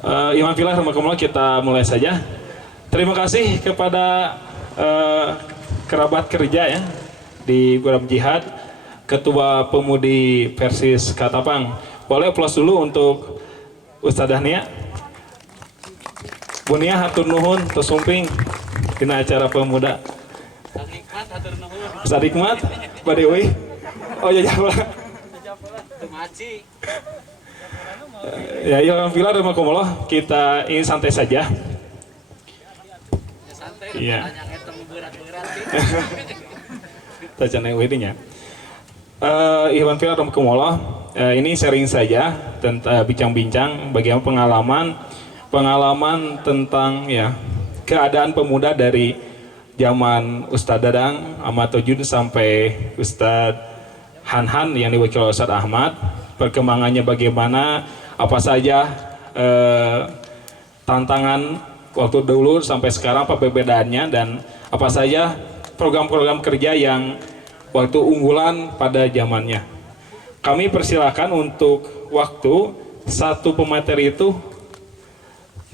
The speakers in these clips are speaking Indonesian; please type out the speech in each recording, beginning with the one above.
Iman Pilar, Rahmatullah, kita mulai saja. Terima kasih kepada kerabat kerja ya di Guram Jihad, Ketua Pemudi Persis Katapang. Boleh aplaus dulu untuk Ustadzah Nia. Bunia hatur nuhun tesumping dina acara pemuda. Ustadz Hikmat, Pak Dewi. Oh ya jawab. Ya, Iman Pilar, Rahmatullah, kita ini santai saja. Iya. Tacana weddingnya. Iwan Pilar Rahmatullah, ini sharing saja tentang bincang-bincang bagaimana pengalaman tentang ya keadaan pemuda dari zaman Ustadz Dadang Ahmad Tojun sampai Ustadz Han yang diwakili Ustadz Ahmad. Perkembangannya bagaimana, apa saja tantangan waktu dulu sampai sekarang, apa perbedaannya, dan apa saja program-program kerja yang waktu unggulan pada zamannya. Kami persilakan untuk waktu satu pemateri itu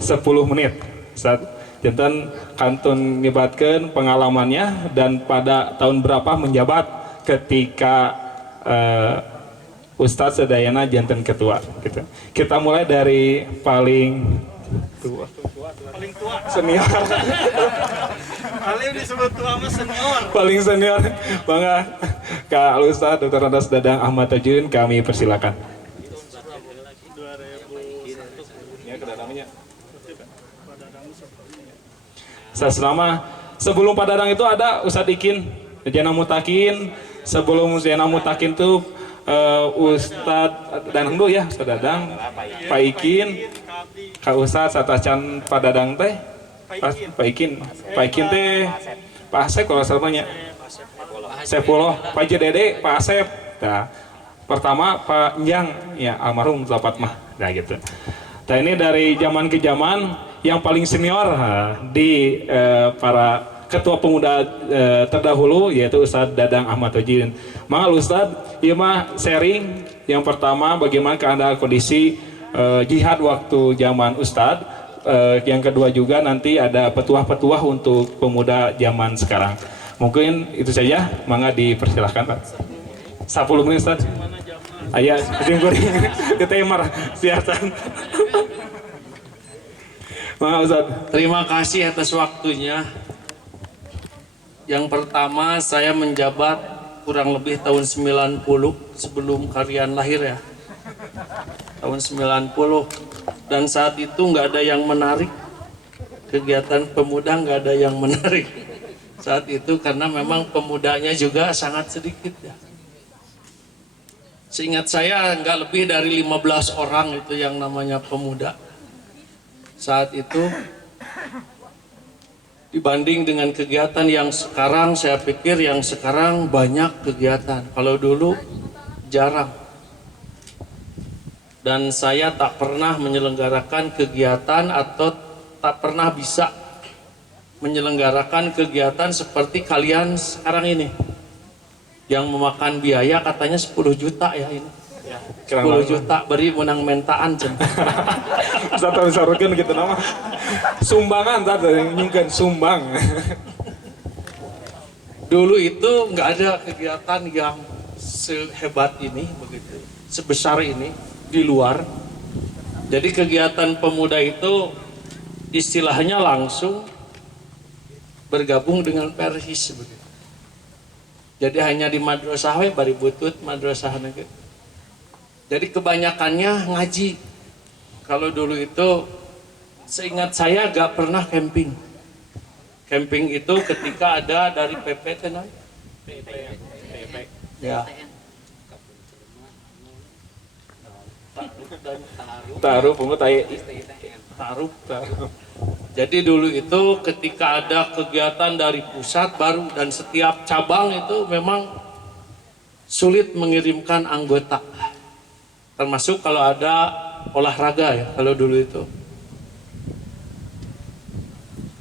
10 menit. Jantan kantun nyebatkan pengalamannya dan pada tahun berapa menjabat ketika Ustadz sedayana jantan ketua gitu. Kita mulai dari paling tua senior. Paling disebut tua mah senior. Paling senior Bangga Kak Ustadz Dr. Andas Dadang Ahmad Tajun, kami persilakan. Selama sebelum Pak Dadang itu ada Ustadz Ikin Jana Mutakin. Sebelum Jana Mutakin tuh Ustadz Dadang dulu ya, Ustadz Dadang, Pak Ikin, Kak Ustadz Satacan Pak Dadang teh, Pak Ikin teh, Pak Asep kalau salahnya, Sepuluh, Pak Jedede, Pak Asep. Nah, pertama Pak Njang, ya almarhum Zapat mah, nah gitu. Nah ini dari zaman ke zaman yang paling senior di para ketua pemuda terdahulu yaitu Ustadz Dadang Ahmad Tojin. Maka Ustadz, iya mah sharing yang pertama bagaimana keadaan kondisi jihad waktu zaman Ustadz. Yang kedua juga nanti ada petuah-petuah untuk pemuda zaman sekarang. Mungkin itu saja, mangga dipersilahkan Pak. 10 menit Ustadz. Ayah, jenggoring, ditemar, siasan. Mangga Ustadz. Terima kasih atas waktunya. Yang pertama saya menjabat kurang lebih tahun 90 sebelum kalian lahir ya. Tahun 90. Dan saat itu nggak ada yang menarik. Kegiatan pemuda nggak ada yang menarik. Saat itu karena memang pemudanya juga sangat sedikit ya. Seingat saya nggak lebih dari 15 orang itu yang namanya pemuda. Saat itu dibanding dengan kegiatan yang sekarang, saya pikir yang sekarang banyak kegiatan. Kalau dulu jarang. Dan saya tak pernah menyelenggarakan kegiatan atau tak pernah bisa menyelenggarakan kegiatan seperti kalian sekarang ini. Yang memakan biaya katanya 10 juta ya ini. 10 juta beri menang mentaan. Satu sarukan gitu nama. Sumbangan tadi nyungkan sumbang. Dulu itu nggak ada kegiatan yang sehebat ini begitu, sebesar ini di luar. Jadi kegiatan pemuda itu istilahnya langsung bergabung dengan Persis begitu. Jadi hanya di madrasah we bari butut madrasah negeri. Jadi kebanyakannya ngaji. Kalau dulu itu seingat saya gak pernah camping. Camping itu ketika ada dari PP tenan. Ya. Taruh pungut tai. Taruh. Jadi dulu itu ketika ada kegiatan dari pusat baru dan setiap cabang itu memang sulit mengirimkan anggota. Termasuk kalau ada olahraga ya kalau dulu itu.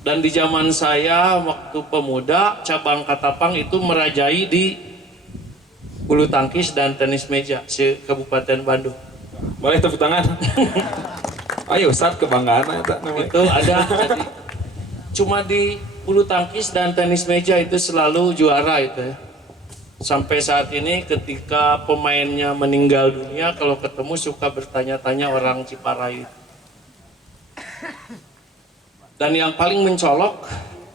Dan di zaman saya waktu pemuda cabang Katapang itu merajai di bulu tangkis dan tenis meja se Kabupaten Bandung. Boleh tepuk tangan. Ayo Ustaz kebanggaan eta namanya. Itu ada jadi cuma di bulu tangkis dan tenis meja itu selalu juara itu ya. Sampai saat ini ketika pemainnya meninggal dunia, kalau ketemu suka bertanya-tanya orang Ciparai. Dan yang paling mencolok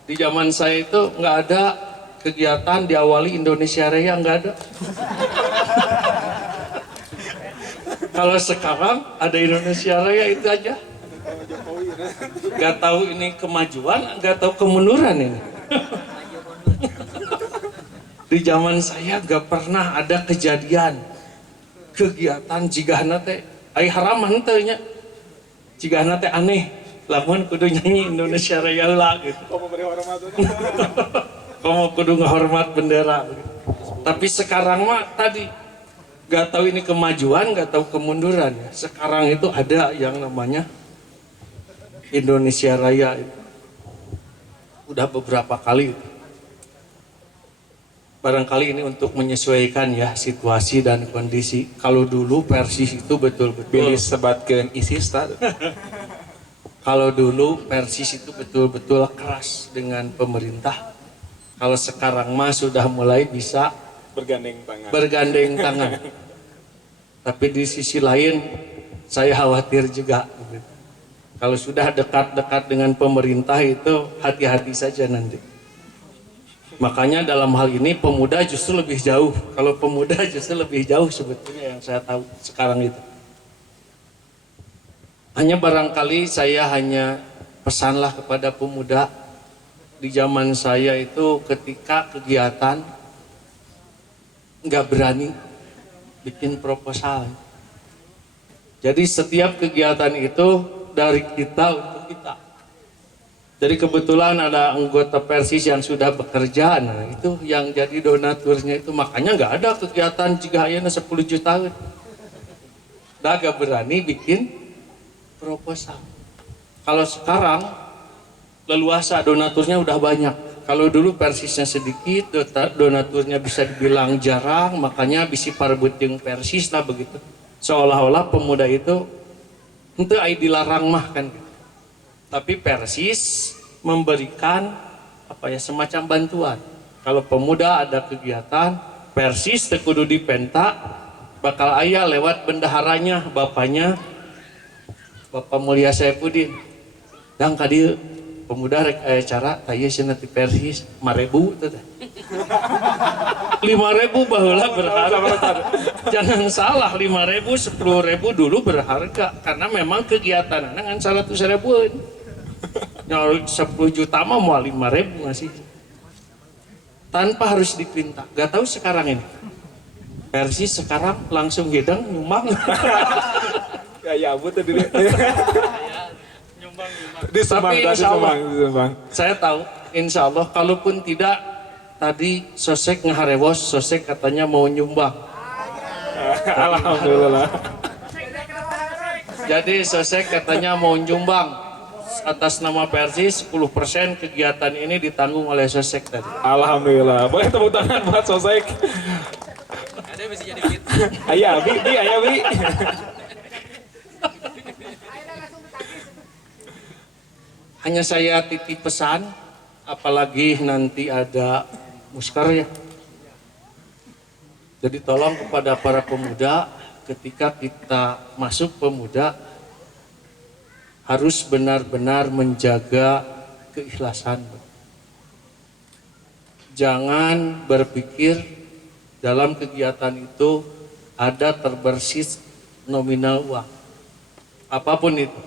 di zaman saya itu nggak ada kegiatan diawali Indonesia Raya, nggak ada. Kalau sekarang ada Indonesia Raya itu aja. Nggak tahu ini kemajuan, nggak tahu kemunduran ini. Di zaman saya nggak pernah ada kejadian kegiatan jigahna teh ai haraman teh nya. Jigahna teh aneh. Lamun kudu nyanyi Indonesia Raya lah gitu. Kamu kudu ngehormat bendera. Gitu. Tapi sekarang mah tadi gak tahu ini kemajuan, gak tahu kemunduran. Sekarang itu ada yang namanya Indonesia Raya. Udah beberapa kali. Barangkali ini untuk menyesuaikan ya situasi dan kondisi. Kalau dulu Persis itu betul-betul Pilih sebatkeun ISIS tah. Kalau dulu Persis itu betul-betul keras dengan pemerintah. Kalau sekarang mah sudah mulai bisa bergandeng tangan. Tapi di sisi lain saya khawatir juga. Kalau sudah dekat-dekat dengan pemerintah itu hati-hati saja nanti. Makanya dalam hal ini pemuda justru lebih jauh. Kalau pemuda justru lebih jauh sebetulnya yang saya tahu sekarang itu. Hanya barangkali saya hanya pesanlah kepada pemuda di zaman saya itu ketika kegiatan nggak berani bikin proposal. Jadi setiap kegiatan itu dari kita untuk kita. Jadi kebetulan ada anggota Persis yang sudah bekerja, nah itu yang jadi donaturnya itu makanya nggak ada kegiatan jika ayana 10 juta. Dah nggak berani bikin proposal. Kalau sekarang leluasa donaturnya udah banyak. Kalau dulu Persisnya sedikit, donaturnya bisa dibilang jarang, makanya bisi parebut jeung Persis lah begitu. Seolah-olah pemuda itu ente ai dilarang mah kan. Tapi Persis memberikan apa ya semacam bantuan. Kalau pemuda ada kegiatan, Persis teu kudu dipenta, bakal aya lewat bendaharanya, bapaknya Bapak Mulia Saifuddin. Dan kadieu pemuda rek aya cara taya cenah ti Persis 5.000 teh. 5.000 baheula berharga. Jangan salah 5.000 10.000 dulu berharga karena memang kegiatan ngan 100.000. Nyawa 10 juta mah mau 5.000 ngasih. Tanpa harus dipinta. Gak tahu sekarang ini. Persis sekarang langsung gedang nyumbang. Ya abu tadi. Disumbang, disumbang. Saya tahu, insya Allah, kalaupun tidak, tadi Sosek ngeharewos, Sosek katanya mau nyumbang. Alhamdulillah. Jadi Sosek katanya mau nyumbang atas nama Persis 10% kegiatan ini ditanggung oleh Sosek tadi. Alhamdulillah. Boleh tepuk tangan buat Sosek. Ada bisa jadi fit. Aya Bi, aya Bi. Hanya saya titip pesan, apalagi nanti ada muskar ya. Jadi tolong kepada para pemuda, ketika kita masuk pemuda, harus benar-benar menjaga keikhlasan. Jangan berpikir dalam kegiatan itu ada terbersit nominal uang. Apapun itu.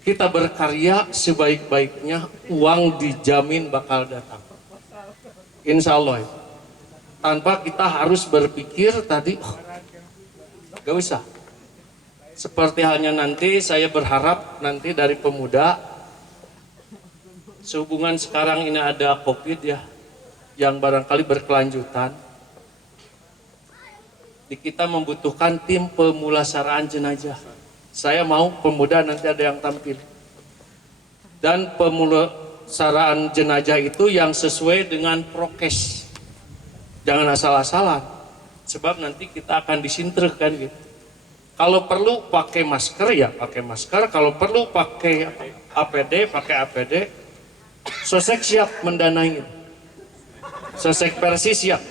Kita berkarya sebaik-baiknya, uang dijamin bakal datang. Insya Allah. Tanpa kita harus berpikir tadi, gak usah. Seperti halnya nanti saya berharap nanti dari pemuda, sehubungan sekarang ini ada COVID ya, yang barangkali berkelanjutan. Kita membutuhkan tim pemulasaraan jenazah. Saya mau pemuda nanti ada yang tampil. Dan pemulasaraan jenazah itu yang sesuai dengan prokes. Jangan asal-asalan. Sebab nanti kita akan disinterkan gitu. Kalau perlu pakai masker ya pakai masker, kalau perlu pakai APD, pakai APD. Sosek siap mendanai. Sosek Persi siap.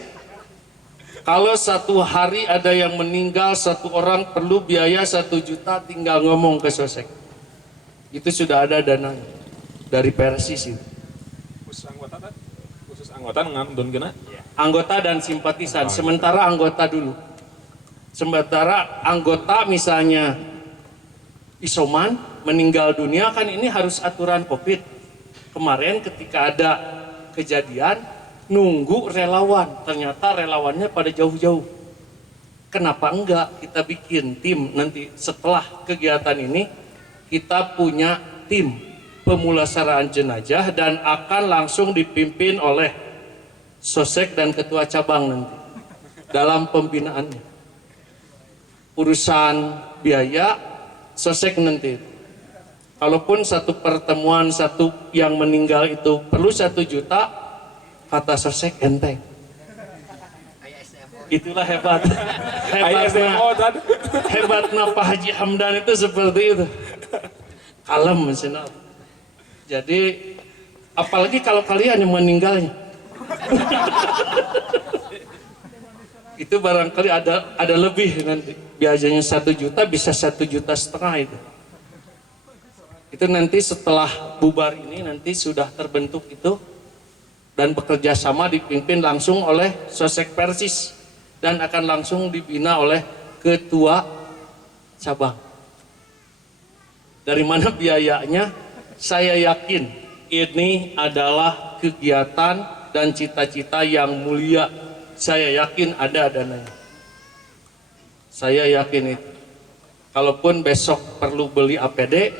Kalau satu hari ada yang meninggal, satu orang perlu biaya 1 juta, tinggal ngomong ke Sosek. Itu sudah ada dananya dari Persis itu. Khusus anggota ngandun gena. Anggota dan simpatisan, sementara anggota dulu. Sementara anggota misalnya isoman meninggal dunia, kan ini harus aturan COVID. Kemarin ketika ada kejadian nunggu relawan, ternyata relawannya pada jauh-jauh. Kenapa enggak kita bikin tim nanti setelah kegiatan ini, kita punya tim pemulasaraan jenazah dan akan langsung dipimpin oleh Sosek dan ketua cabang nanti dalam pembinaannya. Urusan biaya Sosek nanti. Kalaupun satu pertemuan satu yang meninggal itu perlu 1 juta, kata Sosek enteng. Itulah hebatnya Pak Haji Hamdan itu seperti itu. Kalem mesinnya. Jadi apalagi kalau kalian yang meninggalnya. Itu barangkali ada lebih nanti. Biasanya 1 juta bisa 1,5 juta itu. Itu nanti setelah bubar ini nanti sudah terbentuk itu dan bekerja sama dipimpin langsung oleh Sosek Persis dan akan langsung dibina oleh ketua cabang. Dari mana biayanya? Saya yakin ini adalah kegiatan dan cita-cita yang mulia. Saya yakin ada dananya. Saya yakin itu. Kalaupun besok perlu beli APD,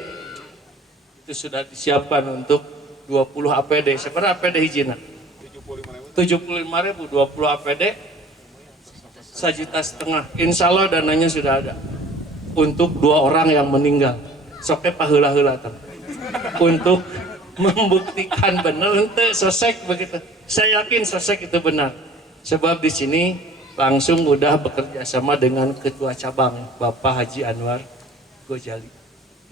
itu sudah disiapkan untuk 20 APD. Seberapa APD hijina? 75.000, 20 APD 1,5 juta. Insya Allah dananya sudah ada untuk 2 orang yang meninggal. Soknya paheula-heula untuk membuktikan benar ente Sosek begitu. Saya yakin Sosek itu benar. Sebab di sini langsung udah bekerja sama dengan ketua cabang Bapak Haji Anwar Gojali.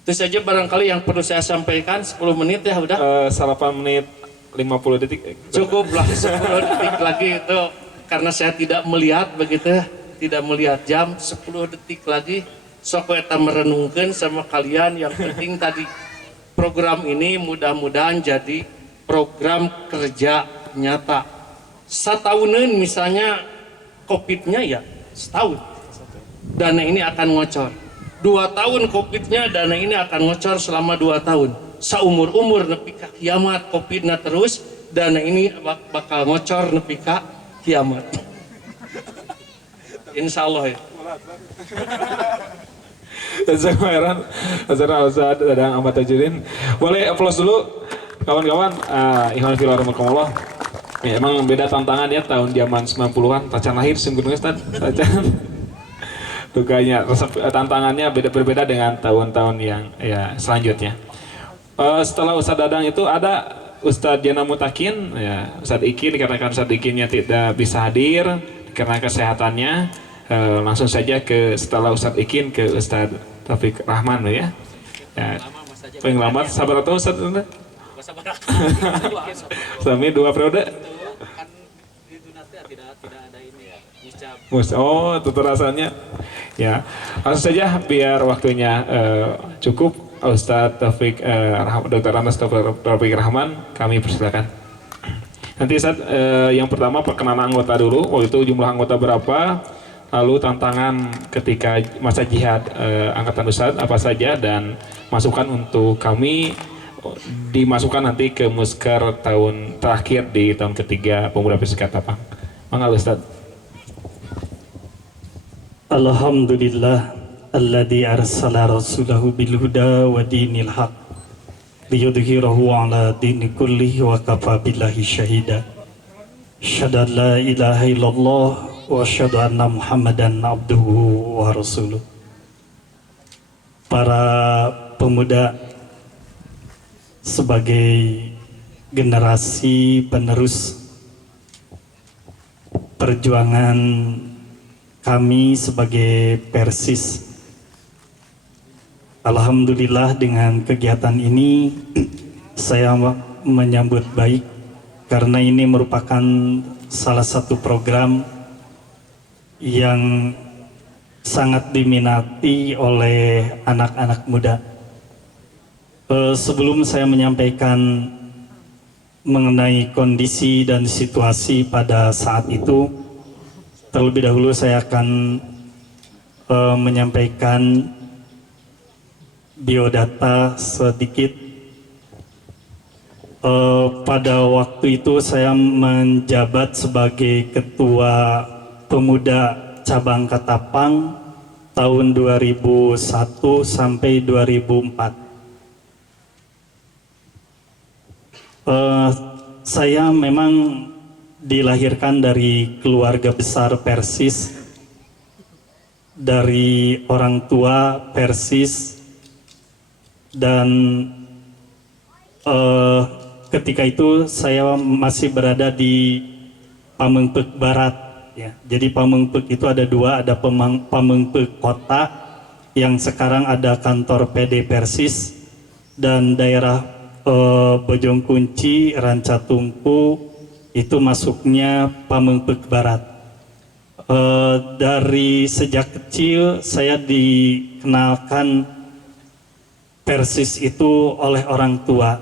Itu saja barangkali yang perlu saya sampaikan. 10 menit ya udah. 8 menit 50 detik. Cukup lah 10 detik lagi itu karena saya tidak melihat begitu, tidak melihat jam. 10 detik lagi sok eta merenungkan sama kalian. Yang penting tadi program ini mudah-mudahan jadi program kerja nyata. Setahunan misalnya COVID-nya ya setahun dana ini akan ngocor. 2 tahun COVID-nya dana ini akan ngocor selama 2 tahun. Saumur-umur nepi ka kiamat COVID-nya terus dana ini bakal ngocor nepi ka kiamat. Insya Allah ya. Heran, Ustaz Dadang Ahmad Tajudin. Boleh aplaus dulu kawan-kawan. Ikhwan fillah rahimakumullah. Ya, emang beda tantangan ya tahun zaman 90-an. Tacan lahir sungguh Ustaz. Tacan. Dukanya tantangannya berbeda dengan tahun-tahun yang ya selanjutnya. Setelah Ustaz Dadang itu ada Ustaz Jana Mutakin, ya Ustaz Ikin dikarenakan Ustaz Ikinnya tidak bisa hadir karena kesehatannya. Langsung saja setelah Ustaz Ikin ke Ustaz Taufik Rahman ya. Pengalaman sabar atau Ustaz? Sami 2 periode. Oh, itu rasanya. Ya, langsung saja biar waktunya cukup. Ustaz Taufik Dr. Anas Taufik Rahman, kami persilakan. Nanti Ustaz yang pertama perkenalan anggota dulu. Waktu itu jumlah anggota berapa? Lalu tantangan ketika masa jihad angkatan Ustaz apa saja dan masukan untuk kami dimasukkan nanti ke musker tahun terakhir di tahun ketiga Pemuda Pesikat Tapang. Mangga Ustaz. Alhamdulillah alladzi arsala rasulahu bil huda wa dinil haq liyudhhirahu ala dini kullihi wa kafa billahi syahida. Asyhadu an la ilaha illallah wa asyhadu anna Muhammadan abduhu wa rasuluh. Para pemuda sebagai generasi penerus perjuangan kami sebagai Persis Alhamdulillah dengan kegiatan ini saya menyambut baik karena ini merupakan salah satu program yang sangat diminati oleh anak-anak muda. Sebelum saya menyampaikan mengenai kondisi dan situasi pada saat itu, terlebih dahulu saya akan menyampaikan biodata sedikit. Pada waktu itu saya menjabat sebagai Ketua Pemuda Cabang Katapang tahun 2001 sampai 2004. Saya memang dilahirkan dari keluarga besar Persis, dari orang tua Persis, dan ketika itu saya masih berada di Pamengpeuk Barat. Ya. Jadi Pamengpeuk itu ada dua, ada Pamengpeuk Kota yang sekarang ada kantor PD Persis, dan daerah Bojongkunci, Rancatungku itu masuknya Pamengpeuk Barat. Dari sejak kecil saya dikenalkan Persis itu oleh orang tua,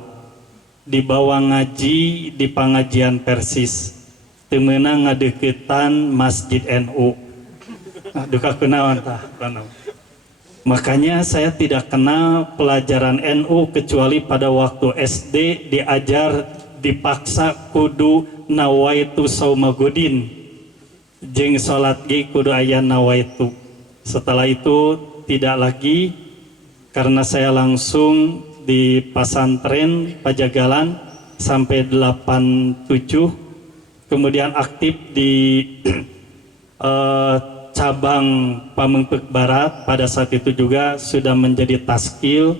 dibawa ngaji di pengajian Persis, temenang ngadeketan Masjid NU. Duka kenawan tah. Makanya saya tidak kenal pelajaran NU kecuali pada waktu SD diajar dipaksa kudu nawaitu saumagodin, jeung salat ge kudu aya nawaitu. Setelah itu tidak lagi, karena saya langsung di pesantren Pajagalan sampai 87, kemudian aktif di cabang Pamengpeuk Barat. Pada saat itu juga sudah menjadi taskil,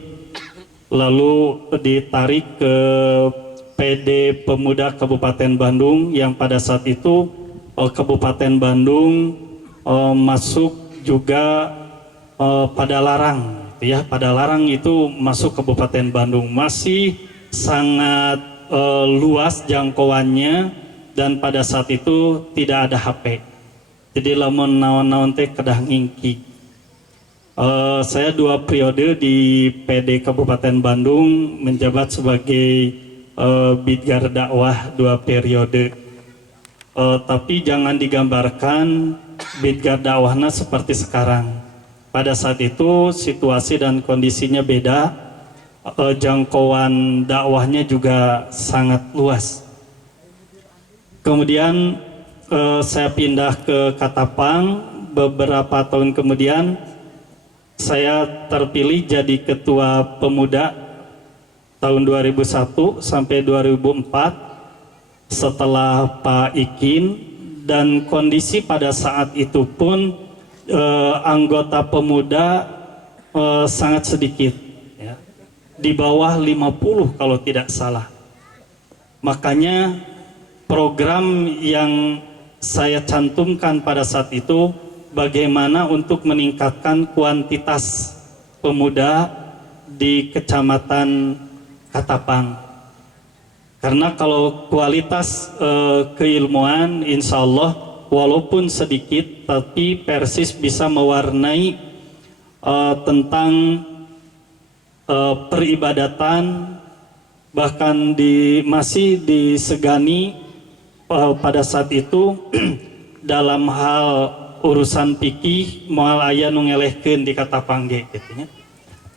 lalu ditarik ke PD Pemuda Kabupaten Bandung, yang pada saat itu Kabupaten Bandung masuk juga pada larang, ya, pada larang itu masuk Kabupaten Bandung, masih sangat luas jangkauannya, dan pada saat itu tidak ada HP. Jadi lamun naon-naon teh kedah ngingki. Saya 2 periode di PD Kabupaten Bandung menjabat sebagai Bidgar dakwah 2 periode. Tapi jangan digambarkan Bidgar dakwahnya seperti sekarang. Pada saat itu situasi dan kondisinya beda, jangkauan dakwahnya juga sangat luas. Kemudian saya pindah ke Katapang. Beberapa tahun kemudian saya terpilih jadi ketua pemuda tahun 2001 sampai 2004 setelah Pak Ikin, dan kondisi pada saat itu pun anggota pemuda sangat sedikit, ya, di bawah 50 kalau tidak salah. Makanya program yang saya cantumkan pada saat itu bagaimana untuk meningkatkan kuantitas pemuda di Kecamatan Katapang. Karena kalau kualitas keilmuan insya Allah walaupun sedikit, tapi Persis bisa mewarnai tentang peribadatan, bahkan masih disegani pada saat itu dalam hal urusan pikih moal aya nu ngelehkeun di Katapang ge kitu nya.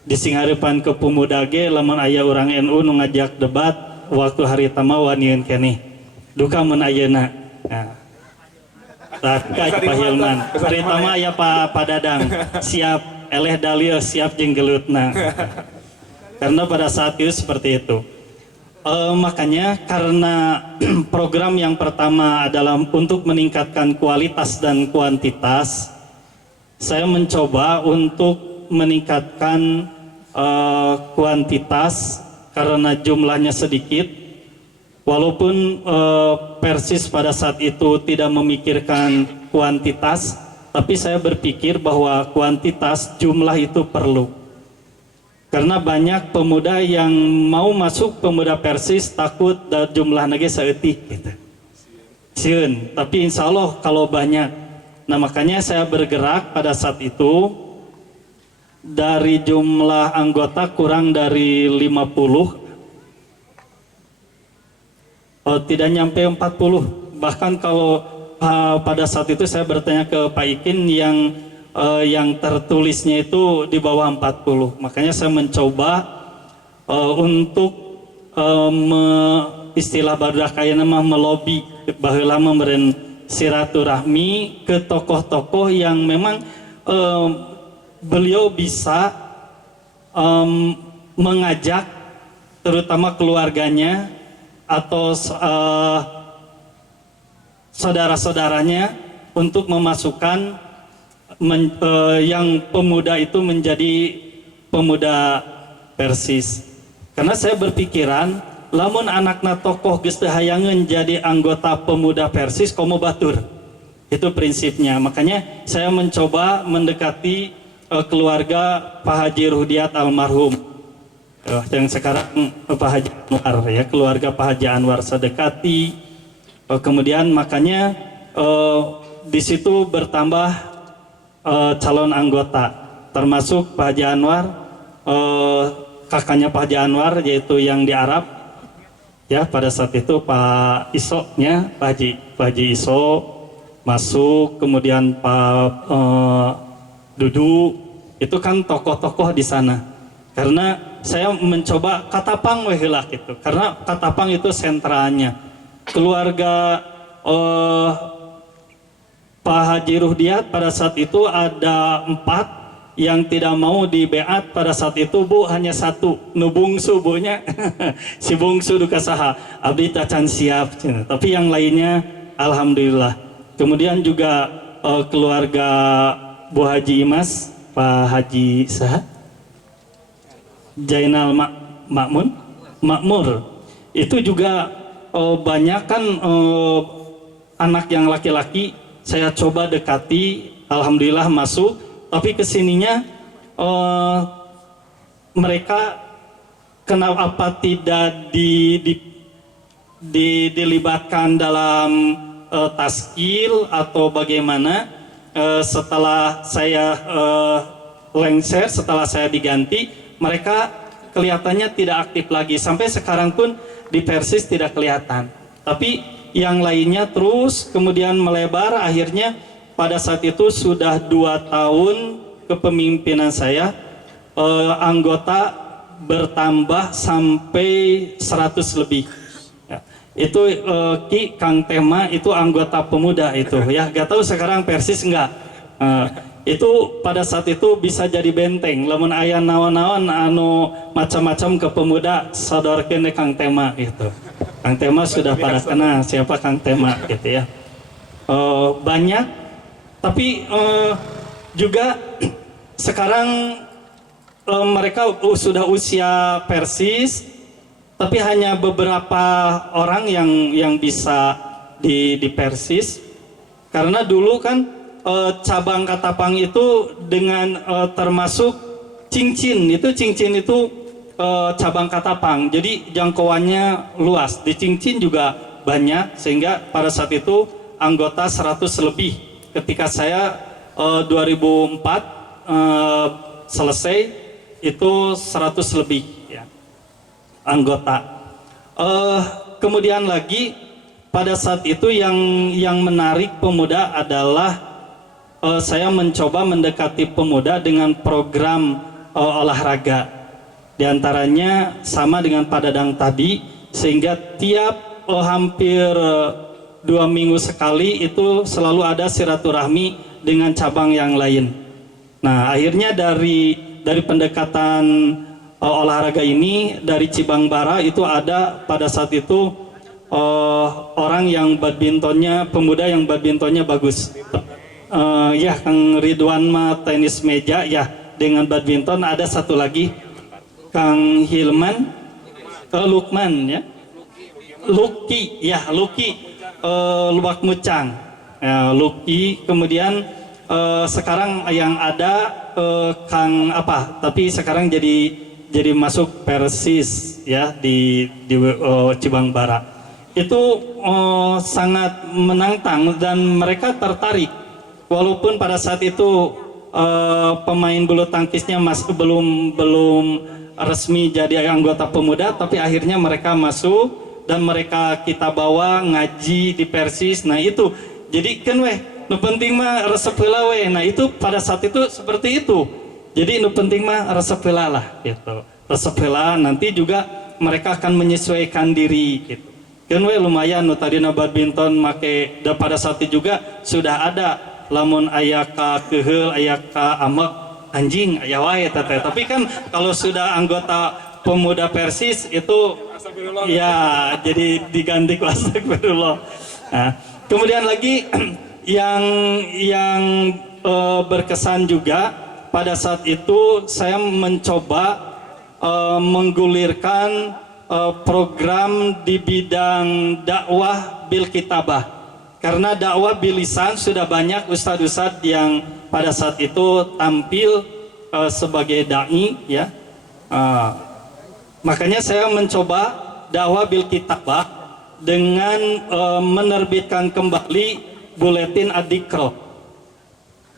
Di singhareupan ke pemuda ge lamun aya urang NU nu ngajak debat waktu hari tama wanieun keneh. Duka mun ayeuna. Nah. Takaj Pak Hilman. Hari tama aya Pak Dadang siap eleh dalil siap jeung gelutna. Karena pada saat itu seperti itu. Makanya karena program yang pertama adalah untuk meningkatkan kualitas dan kuantitas, saya mencoba untuk meningkatkan kuantitas karena jumlahnya sedikit. Walaupun Persis pada saat itu tidak memikirkan kuantitas, tapi saya berpikir bahwa kuantitas jumlah itu perlu. karena banyak pemuda yang mau masuk pemuda Persis takut jumlah nage saeutik gitu. Sieun, tapi insya Allah kalau banyak. Nah makanya saya bergerak pada saat itu dari jumlah anggota kurang dari 50, tidak nyampe 40. Bahkan kalau pada saat itu saya bertanya ke Pak Ikin yang tertulisnya itu di bawah 40. Makanya saya mencoba untuk istilah barudak kaya nama melobi baheula memberen silaturahmi ke tokoh-tokoh yang memang beliau bisa mengajak terutama keluarganya atau saudara-saudaranya untuk memasukkan yang pemuda itu menjadi pemuda Persis. Karena saya berpikiran lamun anakna tokoh geus teu hayangeun jadi anggota pemuda Persis komo batur. Itu prinsipnya. Makanya saya mencoba mendekati keluarga Pak Haji Ruhdiat almarhum. Yang sekarang Pak Haji Anwar ya, keluarga Pak Haji Anwar sedekati. Kemudian makanya di situ bertambah calon anggota, termasuk Pak Haji Anwar, kakaknya Pak Haji Anwar yaitu yang di Arab. Ya pada saat itu Pak Iso-nya, Pak Haji Iso masuk, kemudian Pak Dudu, itu kan tokoh-tokoh di sana. Karena saya mencoba katapang heula gitu. Karena katapang itu sentralnya. Keluarga Pak Haji Ruhdiat pada saat itu ada 4 yang tidak mau di beat pada saat itu, Bu, hanya 1 nu bungsu bunya si bungsu duka saha abdi tacan siap, tapi yang lainnya alhamdulillah. Kemudian juga keluarga Bu Haji Imas, Pak Haji saha Jainal Makmur itu juga banyak kan anak yang laki-laki saya coba dekati, alhamdulillah masuk. Tapi kesininya mereka kenapa tidak dilibatkan dalam taskil atau bagaimana? Setelah saya lengser, setelah saya diganti, mereka kelihatannya tidak aktif lagi. Sampai sekarang pun di Persis tidak kelihatan. Tapi yang lainnya terus kemudian melebar. Akhirnya pada saat itu sudah 2 tahun kepemimpinan saya, anggota bertambah sampai 100 lebih. Ya. Itu Ki Kang Tema itu anggota pemuda itu ya. Gak tahu sekarang Persis enggak. Itu pada saat itu bisa jadi benteng. Lamun aya naon-naon anu macam-macam ke pemuda sodorkeun Kang Tema gitu. Kang Tema sudah pada kenal siapa Kang Tema gitu ya. Banyak, tapi juga sekarang mereka sudah usia Persis, tapi hanya beberapa orang yang bisa di Persis. Karena dulu kan cabang Katapang itu dengan termasuk Cincin itu cabang Katapang, jadi jangkauannya luas. Di Cincin juga banyak, sehingga pada saat itu anggota 100 lebih. Ketika saya 2004 selesai itu 100 lebih ya, anggota. Kemudian lagi pada saat itu yang menarik pemuda adalah saya mencoba mendekati pemuda dengan program olahraga. Di antaranya sama dengan Pak Dadang tadi, sehingga tiap hampir 2 minggu sekali itu selalu ada silaturahmi dengan cabang yang lain. Nah, akhirnya dari pendekatan olahraga ini, dari Cibangbara itu ada pada saat itu orang yang badmintonnya, pemuda yang badmintonnya bagus. Ya, Kang Ridwan mah tenis meja ya, dengan badminton. Ada satu lagi Kang Hilman, Lukman ya, Luki ya, Luki Lubak Mucang ya, Luki. Kemudian sekarang yang ada Kang apa, tapi sekarang jadi jadi masuk Persis ya di Cibang Barat. Itu sangat menantang dan mereka tertarik. Walaupun pada saat itu pemain bulu tangkisnya masih belum resmi jadi anggota pemuda, tapi akhirnya mereka masuk dan mereka kita bawa ngaji di Persis. Nah itu jadi kan nu penting mah resep heula weh. Nah itu pada saat itu seperti itu. Jadi nu penting mah resep heula lah gitu. Resep heula, nanti juga mereka akan menyesuaikan diri gitu. Kan we lumayan nu tadina badminton make dan pada saat itu juga sudah ada lamun aya ka keheul aya ka amek anjing aya wae teh. Tapi kan kalau sudah anggota pemuda Persis itu ya jadi diganti ku astagfirullah. Nah, kemudian lagi yang berkesan juga pada saat itu saya mencoba menggulirkan program di bidang dakwah bil kitabah. Karena dakwah bil lisan sudah banyak ustadz-ustadz yang pada saat itu tampil sebagai dai ya. Makanya saya mencoba dakwah bil kitabah dengan menerbitkan kembali buletin Adikro.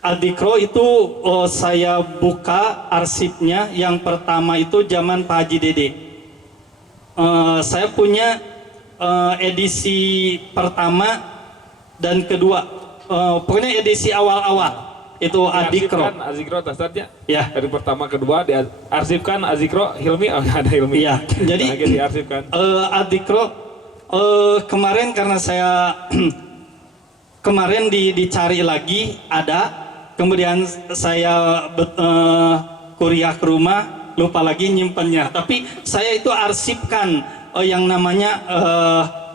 Adikro itu saya buka arsipnya. Yang pertama itu zaman Pak Haji Dede. Saya punya edisi pertama dan kedua. Pokoknya edisi awal-awal itu Adikro. Azikro tasatnya. Ya. Dari pertama kedua diarsipkan Azikro Hilmi ada Hilmi. Iya. Jadi diarsipkan. Adikro kemarin karena saya kemarin dicari lagi ada, kemudian saya kuliah ke rumah lupa lagi nyimpennya. Tapi saya itu arsipkan yang namanya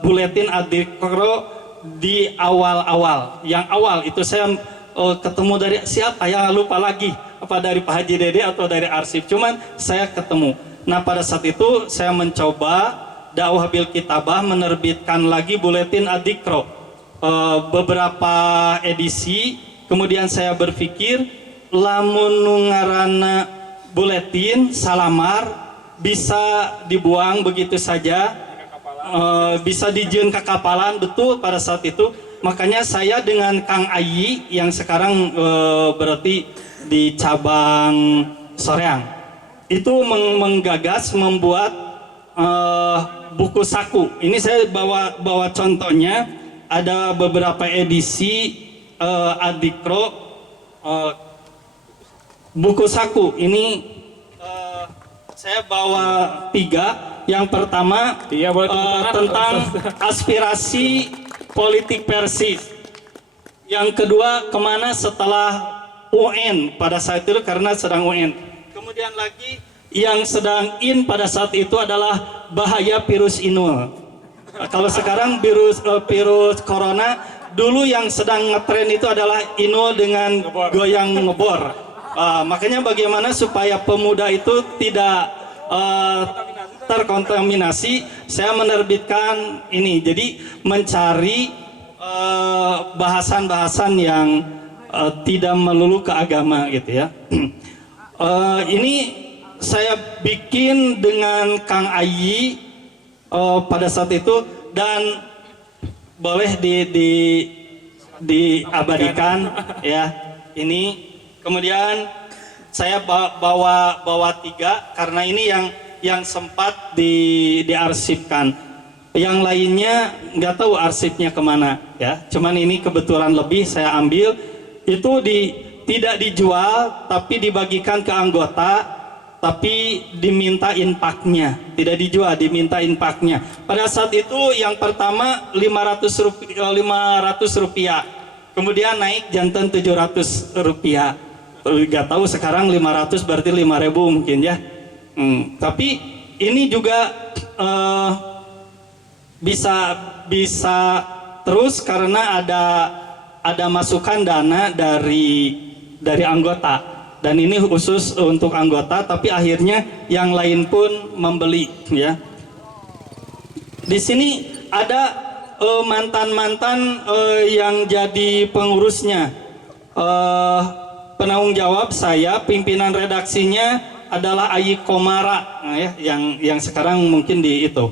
buletin Adikro di awal-awal. Yang awal itu saya ketemu dari siapa yang lupa lagi, apa dari Pak Haji Dede atau dari arsip. Cuman saya ketemu. Nah pada saat itu saya mencoba dakwah bil kitabah menerbitkan lagi buletin Adikro. Beberapa edisi, kemudian saya berpikir lamun ngarana buletin salamar bisa dibuang begitu saja, bisa dijieun ke kapalan. Betul pada saat itu. Makanya saya dengan Kang Ayi yang sekarang berarti di cabang Soreang itu menggagas membuat buku saku. Ini saya bawa contohnya. Ada beberapa edisi Adikro buku saku. Ini saya bawa 3. Yang pertama tentang aspirasi politik Persis. Yang kedua kemana setelah UN pada saat itu karena sedang UN. Kemudian lagi yang sedang in pada saat itu adalah bahaya virus Inul. Kalau sekarang virus corona, dulu yang sedang ngetren itu adalah Inul dengan goyang ngebor. Makanya bagaimana supaya pemuda itu tidak terkontaminasi, saya menerbitkan ini. Jadi mencari bahasan-bahasan yang tidak melulu ke agama gitu ya. Ini saya bikin dengan Kang Ayi pada saat itu dan boleh diabadikan ya ini. Kemudian saya bawa 3 karena ini yang sempat diarsipkan. Yang lainnya nggak tahu arsipnya kemana ya. Cuman ini kebetulan lebih saya ambil itu tidak dijual tapi dibagikan ke anggota. Tapi diminta infaknya, tidak dijual, diminta infaknya. Pada saat itu yang pertama 500 rupiah, kemudian naik jantan 700 rupiah. Gak tahu sekarang 500 berarti 5.000 mungkin ya. Tapi ini juga bisa terus karena ada masukan dana dari anggota. Dan ini khusus untuk anggota, tapi akhirnya yang lain pun membeli ya. Di sini ada mantan-mantan yang jadi pengurusnya. Penanggung jawab saya, pimpinan redaksinya adalah Ayi Komara, nah ya, yang sekarang mungkin di itu.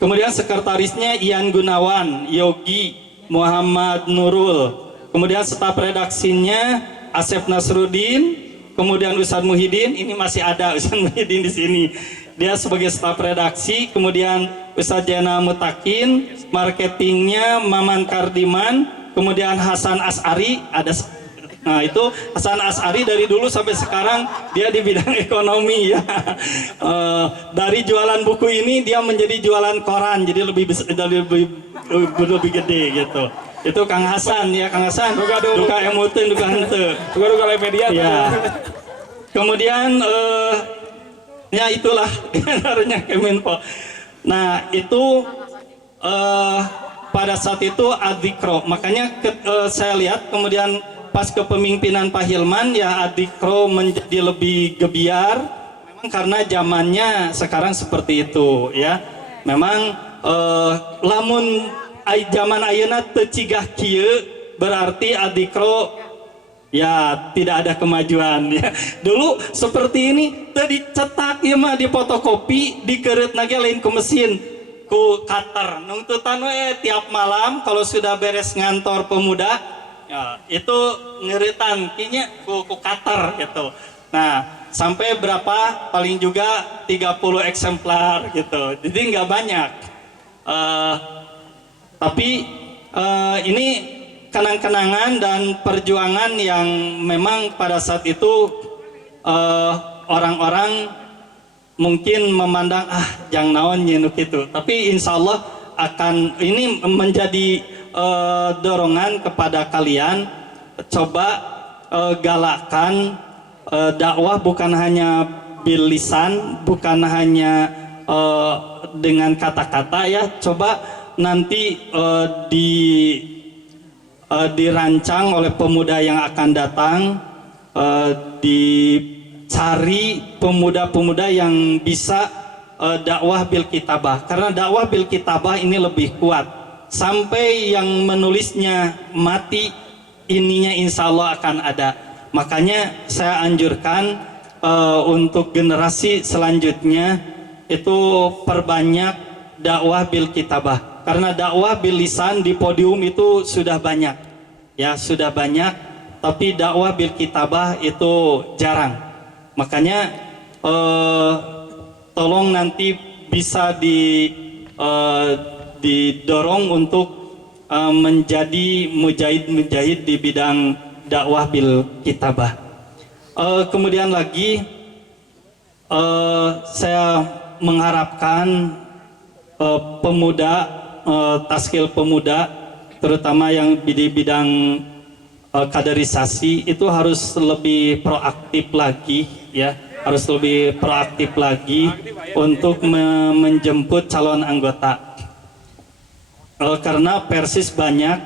Kemudian sekretarisnya Ian Gunawan, Yogi Muhammad Nurul. Kemudian staf redaksinya Asep Nasruddin, kemudian Ustadz Muhyiddin, ini masih ada Ustadz Muhyiddin di sini. Dia sebagai staf redaksi, kemudian Ustadz Jena Mutakin, marketingnya Maman Kardiman, kemudian Hasan As'ari, ada. Nah itu Hasan As'ari dari dulu sampai sekarang dia di bidang ekonomi ya. Dari jualan buku ini dia menjadi jualan koran, jadi lebih gede gitu. Itu Kang Hasan ya, Kang Hasan. Duka emutin, duka hente. Duka media. Ya. Kemudian ya itulah diantaranya Kemenpo. Nah itu pada saat itu Adikro, makanya saya lihat kemudian pas kepemimpinan Pak Hilman ya Adikro menjadi lebih gebiar, memang karena zamannya sekarang seperti itu ya. Memang lamun zaman ayeuna teu cigah kieu berarti Adikro ya tidak ada kemajuan ya. Dulu seperti ini teu dicetak ya mah di fotokopi, dikereut lagi lain ke mesin ku cutter nungtutan we tiap malam kalau sudah beres ngantor pemuda ya, itu ngeritan kinya ku cutter gitu. Nah sampai berapa paling juga 30 eksemplar gitu, jadi nggak banyak. Tapi ini kenang-kenangan dan perjuangan yang memang pada saat itu orang-orang mungkin memandang jangan naon nyenuk itu, tapi insya Allah akan ini menjadi dorongan kepada kalian. Coba galakan dakwah bukan hanya bil lisan, bukan hanya dengan kata-kata ya. Coba nanti dirancang oleh pemuda yang akan datang, dicari pemuda-pemuda yang bisa dakwah bil kitabah, karena dakwah bil kitabah ini lebih kuat. Sampai yang menulisnya mati, ininya insya Allah akan ada. Makanya saya anjurkan untuk generasi selanjutnya itu perbanyak dakwah bil kitabah, karena dakwah bil lisan di podium itu sudah banyak ya, sudah banyak, tapi dakwah bil kitabah itu jarang. Makanya tolong nanti bisa didorong untuk menjadi mujahid di bidang dakwah bil kitabah. Kemudian lagi saya mengharapkan pemuda, taskil pemuda terutama yang di bidang kaderisasi itu harus lebih proaktif lagi ya, harus lebih proaktif lagi untuk menjemput calon anggota. Karena Persis banyak